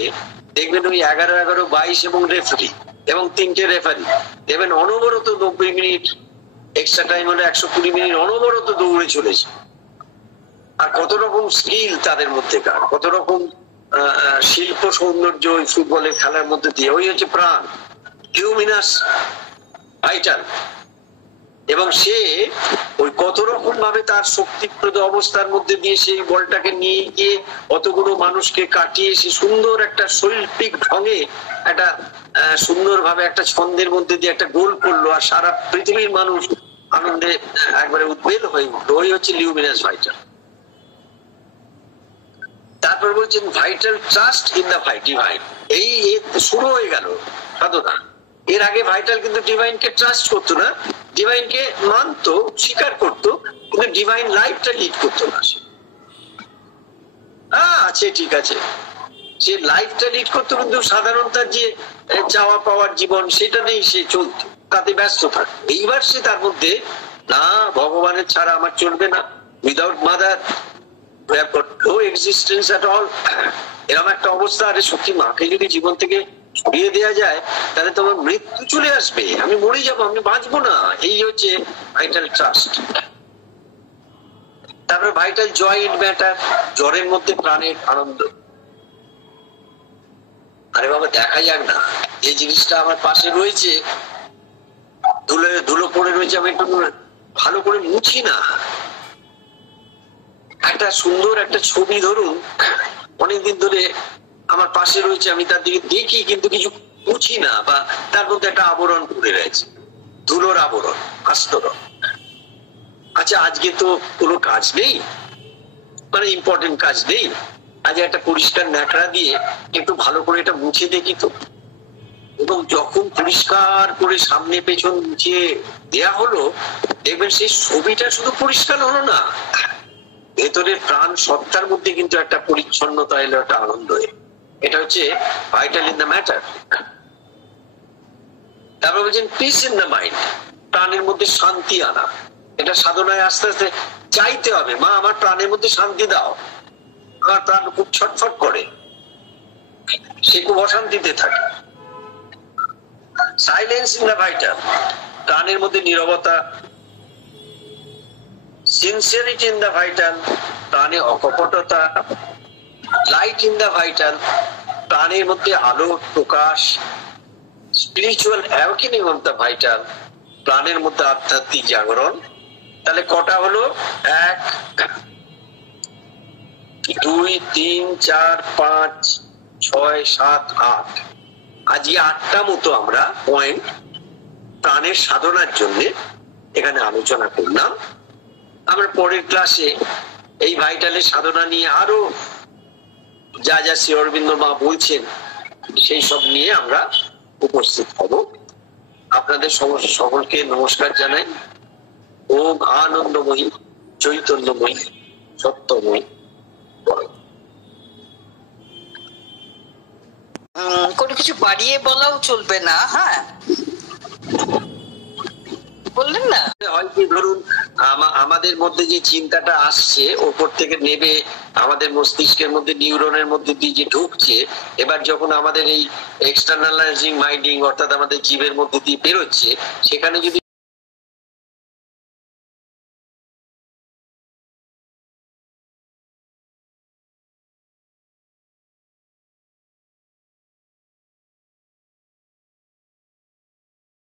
দেখবেন ওই 11-11, 22 এবং রেফারি এবং 3টে রেফারি, দেখবেন অনবরত 90 মিনিট, এক্সট্রা টাইম হলে 120 মিনিট অনবরত দৌড়ে চলেছে। আর কত রকম স্কিল তাদের মধ্যেকার, কত রকম শিল্প সৌন্দর্য ওই ফুটবলের খেলার মধ্যে দিয়ে। ওই হচ্ছে প্রাণ, লিউমিনাস ভাইটাল। এবং সে ওই কত রকম ভাবে তার শক্তিপ্রদ অবস্থার মধ্যে দিয়ে সেই বলটাকে নিয়ে গিয়ে অতগুলো মানুষকে কাটিয়ে সে সুন্দর একটা শৈল্পিক ঢঙে একটা সুন্দরভাবে একটা ছন্দের মধ্যে দিয়ে একটা গোল করলো, আর সারা পৃথিবীর মানুষ আনন্দে একবারে উদ্বেল হয়ে উঠলো। ওই হচ্ছে লিউমিনাস ভাইটাল। তারপর বলছেন vital trust in the divine. এই শুরু হয়ে গেল সাধনা। এর আগে ভাইটাল কিন্তু ডিভাইনকে ট্রাস্ট করতো না, ডিভাইনকে মানতো, স্বীকার করতো, কিন্তু ডিভাইন লাইফটা লিড করতো না। আছে ঠিক আছে, সে লাইফটা লিড করতো, কিন্তু সাধারণ তার যে চাওয়া পাওয়ার জীবন, সেটা নেই, সে চলতো, তাতে ব্যস্ত থাকতো। এইবার সে তার মধ্যে, না, ভগবানের ছাড়া আমার চলবে না, without mother no existence at all, এরকম একটা অবস্থা। আরে সত্যি, মাকে যদি জীবন থেকে সরিয়ে দেওয়া যায়, তাহলে তো আমার মৃত্যু চলে আসবে, আমি মরে যাবো, আমি বাঁচবো না। এই হচ্ছে ভাইটাল ট্রাস্ট। তারপরে ভাইটাল জয় ইন ম্যাটার, জ্বরের মধ্যে প্রাণের আনন্দ। আরে বাবা, দেখা যাক না, যে জিনিসটা আমার পাশে রয়েছে, ধুলো পড়ে রয়েছে, আমি একটু ভালো করে মুছি না। একটা সুন্দর একটা ছবি ধরুন, অনেকদিন ধরে আমার পাশে রয়েছে, আমি তার দিকে দেখি, কিন্তু কিছু বুঝি না, বা তার মধ্যে একটা আবরণ পড়ে রয়েছে, ধুলোর আবরণ, আস্তরণ। আচ্ছা, আজকে তো কোনো কাজ নেই, মানে ইম্পর্টেন্ট কাজ নেই, আজ একটা পরিষ্কার ন্যাকড়া দিয়ে একটু ভালো করে এটা মুছে দেখি তো। এবং যখন পরিষ্কার করে সামনে পেছন মুছে দেয়া হলো, দেখবেন সেই ছবিটা শুধু পরিষ্কার হলো না, ভেতরের প্রাণ সত্তার মধ্যে কিন্তু একটা পরিচ্ছন্নতা এলো, একটা আনন্দ এলো। এটা হচ্ছে ভাইটাল ইন দ্য ম্যাটার। তারপর বলছেন পিস ইন দ্য মাইন্ড, প্রাণের মধ্যে শান্তি আনা। এটা সাধনায় আস্তে আস্তে চাইতে হবে, মা আমার প্রাণের মধ্যে শান্তি দাও, আমার প্রাণ খুব ছটফট করে, সে খুব অশান্তিতে থাকে। সাইলেন্স ইন দ্য ভাইটাল, প্রাণের মধ্যে নীরবতা। সিনসিয়ারিটি ইন দ্য ভাইটাল, প্রাণে অকপটতা। লাইট ইন দ্য ভাইটাল, প্রাণের মধ্যে আলো প্রকাশ। Spiritual awakening of the vital, প্রাণের মধ্যে আধ্যাত্মিক জাগরণ। তাহলে কটা হলো? 1, 2, 3, 4, 5, 6, 7, 8। আজকে 8টা মতো আমরা পয়েন্ট প্রাণের সাধনার জন্য এখানে আলোচনা করলাম। আমরা পরের ক্লাসে এই ভাইটালের সাধনা নিয়ে আরো যা যা শ্রী অরবিন্দ মা বলছেন সেই সব নিয়ে আমরা উপস্থিত হব। আপনাদের সকলকে নমস্কার জানাই। ওম আনন্দময়ী চৈতন্যময়ী সত্যময় বলে। কোনো কিছু বাড়িয়ে বলাও চলবে না, হ্যাঁ বললেন না? হয় কি, ধরুন আমাদের মধ্যে যে চিন্তাটা আসছে ওপর থেকে নেবে আমাদের মস্তিষ্কের মধ্যে নিউরনের মধ্যে দিয়ে যে ঢুকছে, এবার যখন আমাদের এই এক্সটার্নালাইজিং মাইন্ডিং অর্থাৎ আমাদের জীবের মধ্যে দিয়ে বেরোচ্ছে, সেখানে যদি